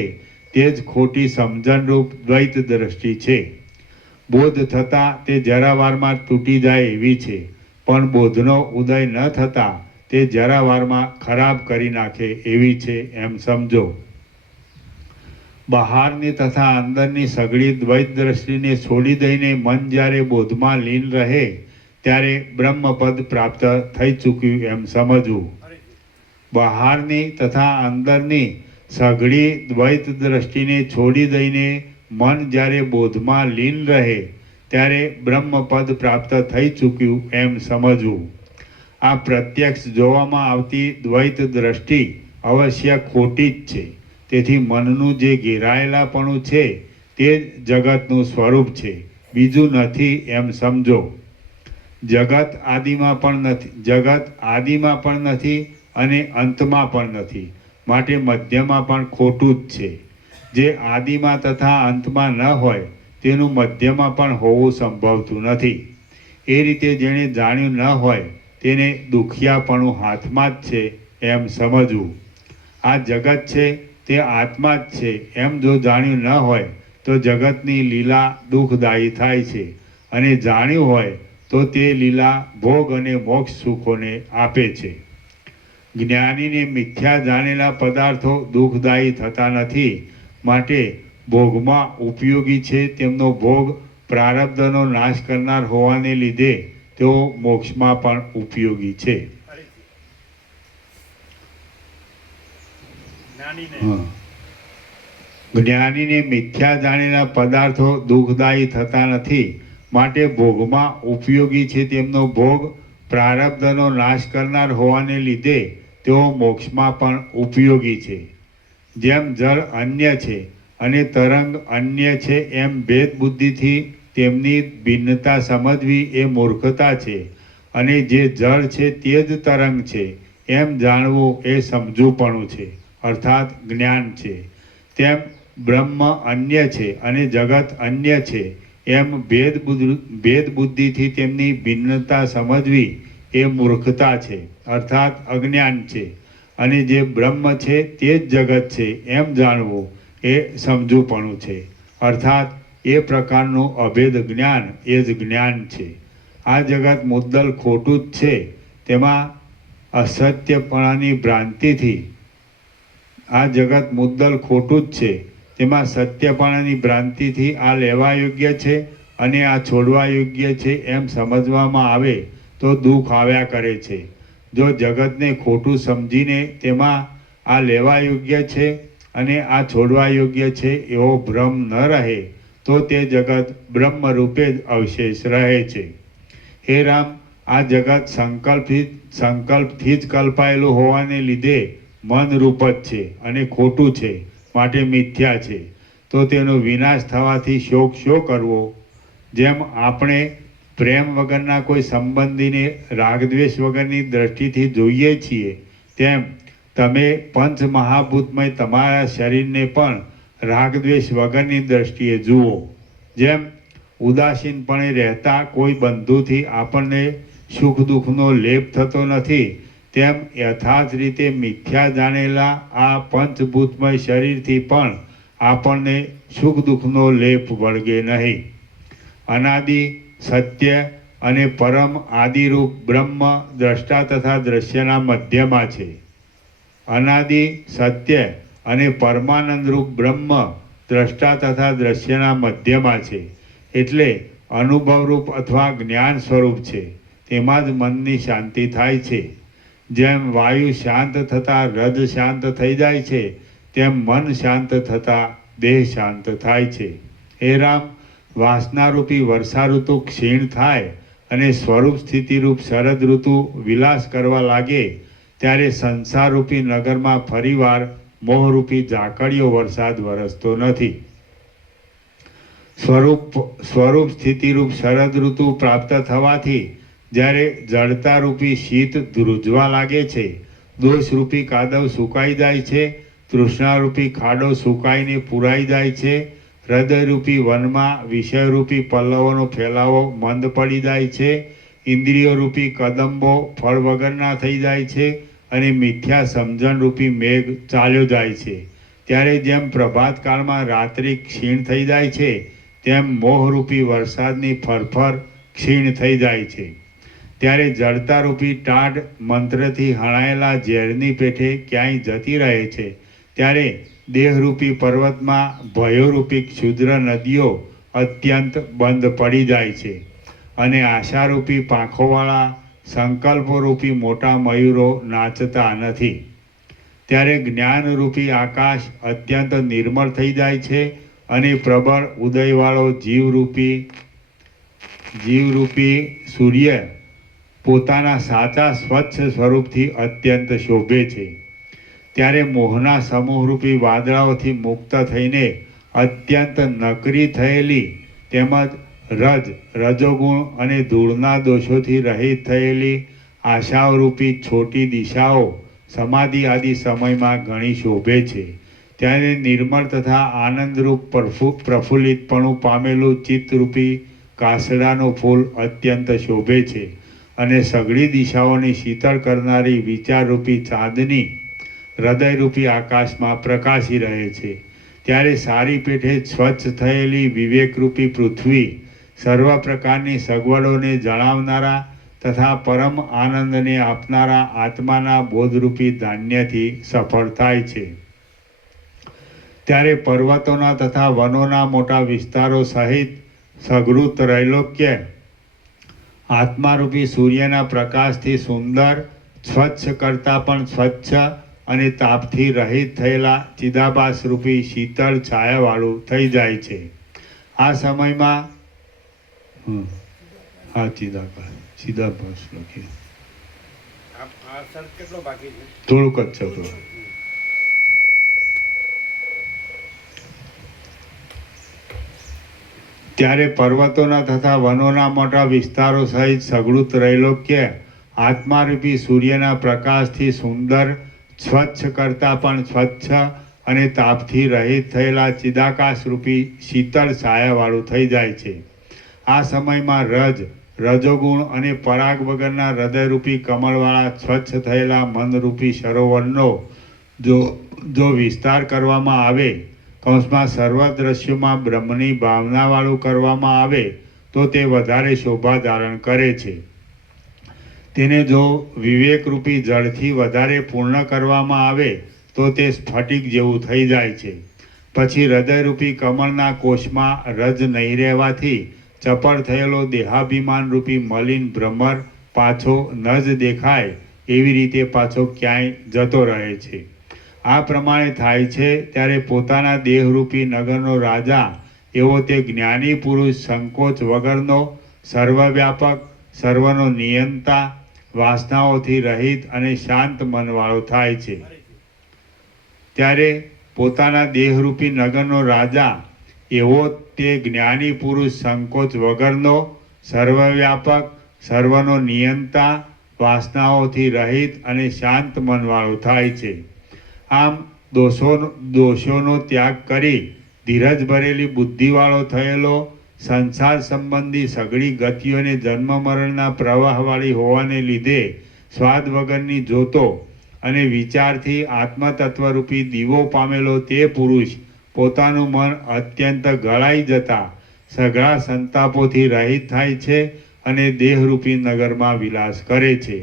તે જ ખોટી સમજણરૂપ દ્વૈત દ્રષ્ટિ છે. બોધ થતાં તે જરાવારમાં તૂટી જાય એવી છે, પણ બોધનો ઉદય ન થતાં તે જરાવારમાં ખરાબ કરી નાખે એવી છે એમ સમજો. બહારની તથા અંદરની સઘળી દ્વૈત દ્રષ્ટિને છોડી દઈને મન જ્યારે બોધમાં લીન રહે ત્યારે બ્રહ્મપદ પ્રાપ્ત થઈ ચૂક્યું એમ સમજવું. બહારની તથા અંદરની સઘળી દ્વૈત દ્રષ્ટિને છોડી દઈને મન જ્યારે બોધમાં લીન રહે ત્યારે બ્રહ્મપદ પ્રાપ્ત થઈ ચૂક્યું એમ સમજવું. આ પ્રત્યક્ષ જોવામાં આવતી દ્વૈત દ્રષ્ટિ અવશ્ય ખોટી જ છે. તેથી મનનું જે ઘેરાયેલાપણું છે તે જ જગતનું સ્વરૂપ છે, બીજું નથી એમ સમજો. જગત આદિમાં પણ નથી અને અંતમાં પણ નથી, માટે મધ્યમાં પણ ખોટું જ છે. જે આદિમાં તથા અંતમાં ન હોય તેનું મધ્યમાં પણ હોવું સંભવતું નથી. એ રીતે જેણે જાણ્યું ન હોય તેને દુખિયાપણું હાથમાં જ છે એમ સમજવું. આ જગત છે તે આત્મા જ છે એમ જો જાણ્યું ન હોય તો જગતની લીલા દુઃખદાયી થાય છે, અને જાણ્યું હોય તો તે લીલા ભોગ અને મોક્ષ સુખોને આપે છે. જ્ઞાનીને મિથ્યા જાણેલા પદાર્થો દુઃખદાયી થતા નથી, માટે ભોગમાં ઉપયોગી છે. તેમનો ભોગ પ્રારબ્ધનો નાશ કરનાર હોવાને લીધે તેઓ મોક્ષમાં પણ ઉપયોગી છે. જ્ઞાનીને મિથ્યા જાણેલા પદાર્થો દુઃખદાયી થતા નથી, માટે ભોગમાં ઉપયોગી છે. તેમનો ભોગ પ્રારબ્ધનો નાશ કરનાર હોવાને લીધે તેઓ મોક્ષમાં પણ ઉપયોગી છે. જેમ જળ અન્ય છે અને તરંગ અન્ય છે, એમ ભેદ બુદ્ધિથી તેમની ભિન્નતા સમજવી એ મૂર્ખતા છે, અને જે જળ છે તે જ તરંગ છે એમ જાણવું એ સમજુપણું છે, અર્થાત જ્ઞાન છે. તેમ બ્રહ્મ અન્ય છે અને જગત અન્ય છે, એમ ભેદ બુદ્ધિથી તેમની ભિન્નતા સમજવી એ મૂર્ખતા છે, અર્થાત અજ્ઞાન છે. અને જે બ્રહ્મ છે તે જ જગત છે એમ જાણવું એ સમજુપણું છે, અર્થાત એ પ્રકારનું અભેદ જ્ઞાન એ જ જ્ઞાન છે. આ જગત મુદ્દલ ખોટું જ છે, તેમાં અસત્યપણાની ભ્રાંતિથી આ જગત મુદ્દલ ખોટું જ છે, તેમાં સત્યપણાની ભ્રાંતિથી આ લેવા યોગ્ય છે અને આ છોડવા યોગ્ય છે એમ સમજવામાં આવે તો દુઃખ આવ્યા કરે છે. જો જગતને ખોટું સમજીને તેમાં આ લેવા યોગ્ય છે અને આ છોડવા યોગ્ય છે એવો ભ્રમ ન રહે તો તે જગત બ્રહ્મ રૂપે જ અવશેષ રહે છે. હે રામ, આ જગત સંકલ્પથી જ કલ્પાયેલું હોવાને લીધે મન રૂપ જ છે અને ખોટું છે, માટે મિથ્યા છે. તો તેનો વિનાશ થવાથી શોક શો કરવો? જેમ આપણે પ્રેમ વગરના કોઈ સંબંધીને રાગદ્વેષ વગરની દ્રષ્ટિથી જોઈએ છીએ, તેમ તમે પંચ મહાભૂતમય તમારા શરીરને પણ રાગદ્વેષ વગરની દ્રષ્ટિએ જુઓ. જેમ ઉદાસીનપણે રહેતા કોઈ બંધુથી આપણને સુખ દુઃખનો લેપ થતો નથી, તેમ યથાર્થ રીતે મિથ્યા જાણેલા આ પંચભૂતમય શરીરથી પણ આપણને સુખ દુઃખનો લેપ વળગે નહીં. અનાદિ સત્ય અને પરમ આદિરૂપ બ્રહ્મ દ્રષ્ટા તથા દ્રશ્યના મધ્યમાં છે. અનાદિ સત્ય અને પરમાનંદરૂપ બ્રહ્મ દ્રષ્ટા તથા દ્રશ્યના મધ્યમાં છે, એટલે અનુભવરૂપ અથવા જ્ઞાન સ્વરૂપ છે. તેમાં જ મનની શાંતિ થાય છે. જેમ વાયુ શાંત થતાં હૃદ શાંત થઈ જાય છે, તેમ મન શાંત થતાં દેહ શાંત થાય છે. હે રામ, વાસનારૂપી વર્ષા ઋતુ ક્ષીણ થાય અને સ્વરૂપ સ્થિતિરૂપ શરદ ઋતુ વિલાસ કરવા લાગે, ત્યારે સંસારરૂપી નગરમાં ફરીવાર મોહરૂપી ઝાકળિયો વરસાદ વરસતો નથી. સ્વરૂપ સ્થિતિરૂપ શરદ ઋતુ પ્રાપ્ત થવાથી જ્યારે જડતારૂપી શીત ધ્રુજવા લાગે છે, દોષરૂપી કાદવ સુકાઈ જાય છે, તૃષ્ણારૂપી ખાડો સુકાઈને પુરાઈ જાય છે, હૃદયરૂપી વનમાં વિષયરૂપી પલ્લવોનો ફેલાવો મંદ પડી જાય છે, ઇન્દ્રિયોરૂપી કદંબો ફળ વગરના થઈ જાય છે, અને મિથ્યા સમજણરૂપી મેઘ ચાલ્યો જાય છે. ત્યારે જેમ પ્રભાતકાળમાં રાત્રિ ક્ષીણ થઈ જાય છે, તેમ મોહરૂપી વરસાદની ફરફર ક્ષીણ થઈ જાય છે. ત્યારે જડતારૂપી ટાઢ મંત્રથી હણાયેલા ઝેરની પેઠે ક્યાંય જતી રહે છે, ત્યારે દેહરૂપી પર્વતમાં ભયોરૂપી ક્ષુદ્ર નદીઓ અત્યંત બંધ પડી જાય છે, અને આશારૂપી પાંખોવાળા સંકલ્પોરૂપી મોટા મયુરો નાચતા નથી. ત્યારે જ્ઞાનરૂપી આકાશ અત્યંત નિર્મળ થઈ જાય છે, અને પ્રબળ ઉદયવાળો જીવરૂપી સૂર્ય પોતાના સાચા સ્વચ્છ સ્વરૂપથી અત્યંત શોભે છે. ત્યારે મોહના સમૂહરૂપી વાદળાઓથી મુક્ત થઈને અત્યંત નકરી થયેલી તેમજ રજોગુણ અને ધૂળના દોષોથી રહિત થયેલી આશાઓરૂપી છોટી દિશાઓ સમાધિ આદિ સમયમાં ઘણી શોભે છે. ત્યારે નિર્મળ તથા આનંદરૂપ પ્રફુલ્લિતપણું પામેલું ચિત્તરૂપી કાસડાનું ફૂલ અત્યંત શોભે છે, અને સઘળી દિશાઓને શીતળ કરનારી વિચારરૂપી ચાંદની હૃદયરૂપી આકાશમાં પ્રકાશી રહે છે. ત્યારે સારી પેઠે સ્વચ્છ થયેલી વિવેકરૂપી પૃથ્વી સર્વ પ્રકારની સગવડોને જણાવનારા તથા પરમ આનંદને આપનારા આત્માના બોધરૂપી ધાન્યથી સફળ થાય છે. ત્યારે પર્વતોના તથા વનોના મોટા વિસ્તારો સહિત સઘળું ત્રૈલોક્ય આત્મારૂપી સૂર્યના પ્રકાશથી સુંદર, સ્વચ્છ કરતાં પણ સ્વચ્છ અને તાપથી રહિત થયેલા ચિદાભાસરૂપી શીતળ છાયાવાળું થઈ જાય છે. આ સમયમાં હા ચિદાભાસ લખીએ, આ સર કેટલો બાકી છે? થોડુંક જ છે તો. ત્યારે પર્વતોના તથા વનોના મોટા વિસ્તારો સહિત સઘળું ત્રૈલોક્ય આત્મારૂપી સૂર્યના પ્રકાશથી સુંદર, સ્વચ્છ કરતાં પણ સ્વચ્છ અને તાપથી રહિત થયેલા ચિદાકાશરૂપી શીતળ છાયાવાળું થઈ જાય છે. આ સમયમાં રજોગુણ અને પરાગ વગરના હૃદયરૂપી કમળવાળા સ્વચ્છ થયેલા મનરૂપી સરોવરનો જો વિસ્તાર કરવામાં આવે, કૌંસમાં સર્વ દ્રશ્યોમાં બ્રહ્મની ભાવનાવાળું કરવામાં આવે તો તે વધારે શોભા ધારણ કરે છે. તેને જો વિવેકરૂપી જળથી વધારે પૂર્ણ કરવામાં આવે તો તે સ્ફટિક જેવું થઈ જાય છે. પછી હૃદયરૂપી કમળના કોષમાં રજ નહીં રહેવાથી ચપળ થયેલો દેહાભિમાનરૂપી મલિન ભ્રમર પાછો ન જ દેખાય એવી રીતે પાછો ક્યાંય જતો રહે છે. આ પ્રમાણે થાય છે ત્યારે પોતાના દેહરૂપી નગરનો રાજા એવો તે જ્ઞાની પુરુષ સંકોચ વગરનો, સર્વવ્યાપક, સર્વનો નિયંતા, વાસનાઓથી રહિત અને શાંત મનવાળો થાય છે. ત્યારે પોતાના દેહરૂપી નગરનો રાજા એવો તે જ્ઞાની પુરુષ સંકોચ વગરનો, સર્વવ્યાપક, સર્વનો નિયંતા, વાસનાઓથી રહિત અને શાંત મનવાળો થાય છે. આમ દોષોનો ત્યાગ કરી ધીરજ ભરેલી બુદ્ધિવાળો થયેલો, સંસાર સંબંધી સઘળી ગતિઓને જન્મ મરણના પ્રવાહવાળી હોવાને લીધે સ્વાદ વગરની જોતો અને વિચારથી આત્મતત્વરૂપી દીવો પામેલો તે પુરુષ પોતાનું મન અત્યંત ગળાઈ જતા સઘળા સંતાપોથી રહિત થાય છે અને દેહરૂપી નગરમાં વિલાસ કરે છે.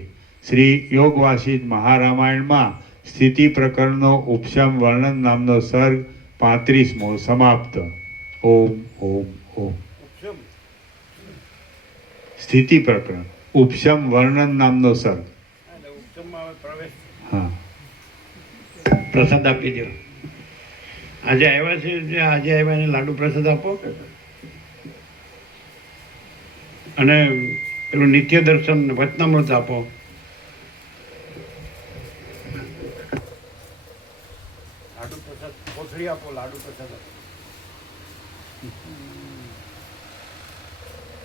શ્રી યોગ વાસિષ્ઠ મહારામાયણમાં સ્થિતિ પ્રકરણનો ઉપશમ વર્ણન નામનો સર્ગ 35મો સમાપ્ત. ઓમ ઓમ ઓમ. સ્થિતિ પ્રકરણ ઉપશમ વર્ણન નામનો સર્ગ. હા, પ્રસાદ આપી દો. આજે આવ્યા છે, આજે આવ્યા એને લાડુ પ્રસાદ આપો. અને પેલું નિત્ય દર્શન વચનામૃત આપો. લાડુ પ્રસાદ કોથળી આપો. લાડુ પ્રસાદ આપો.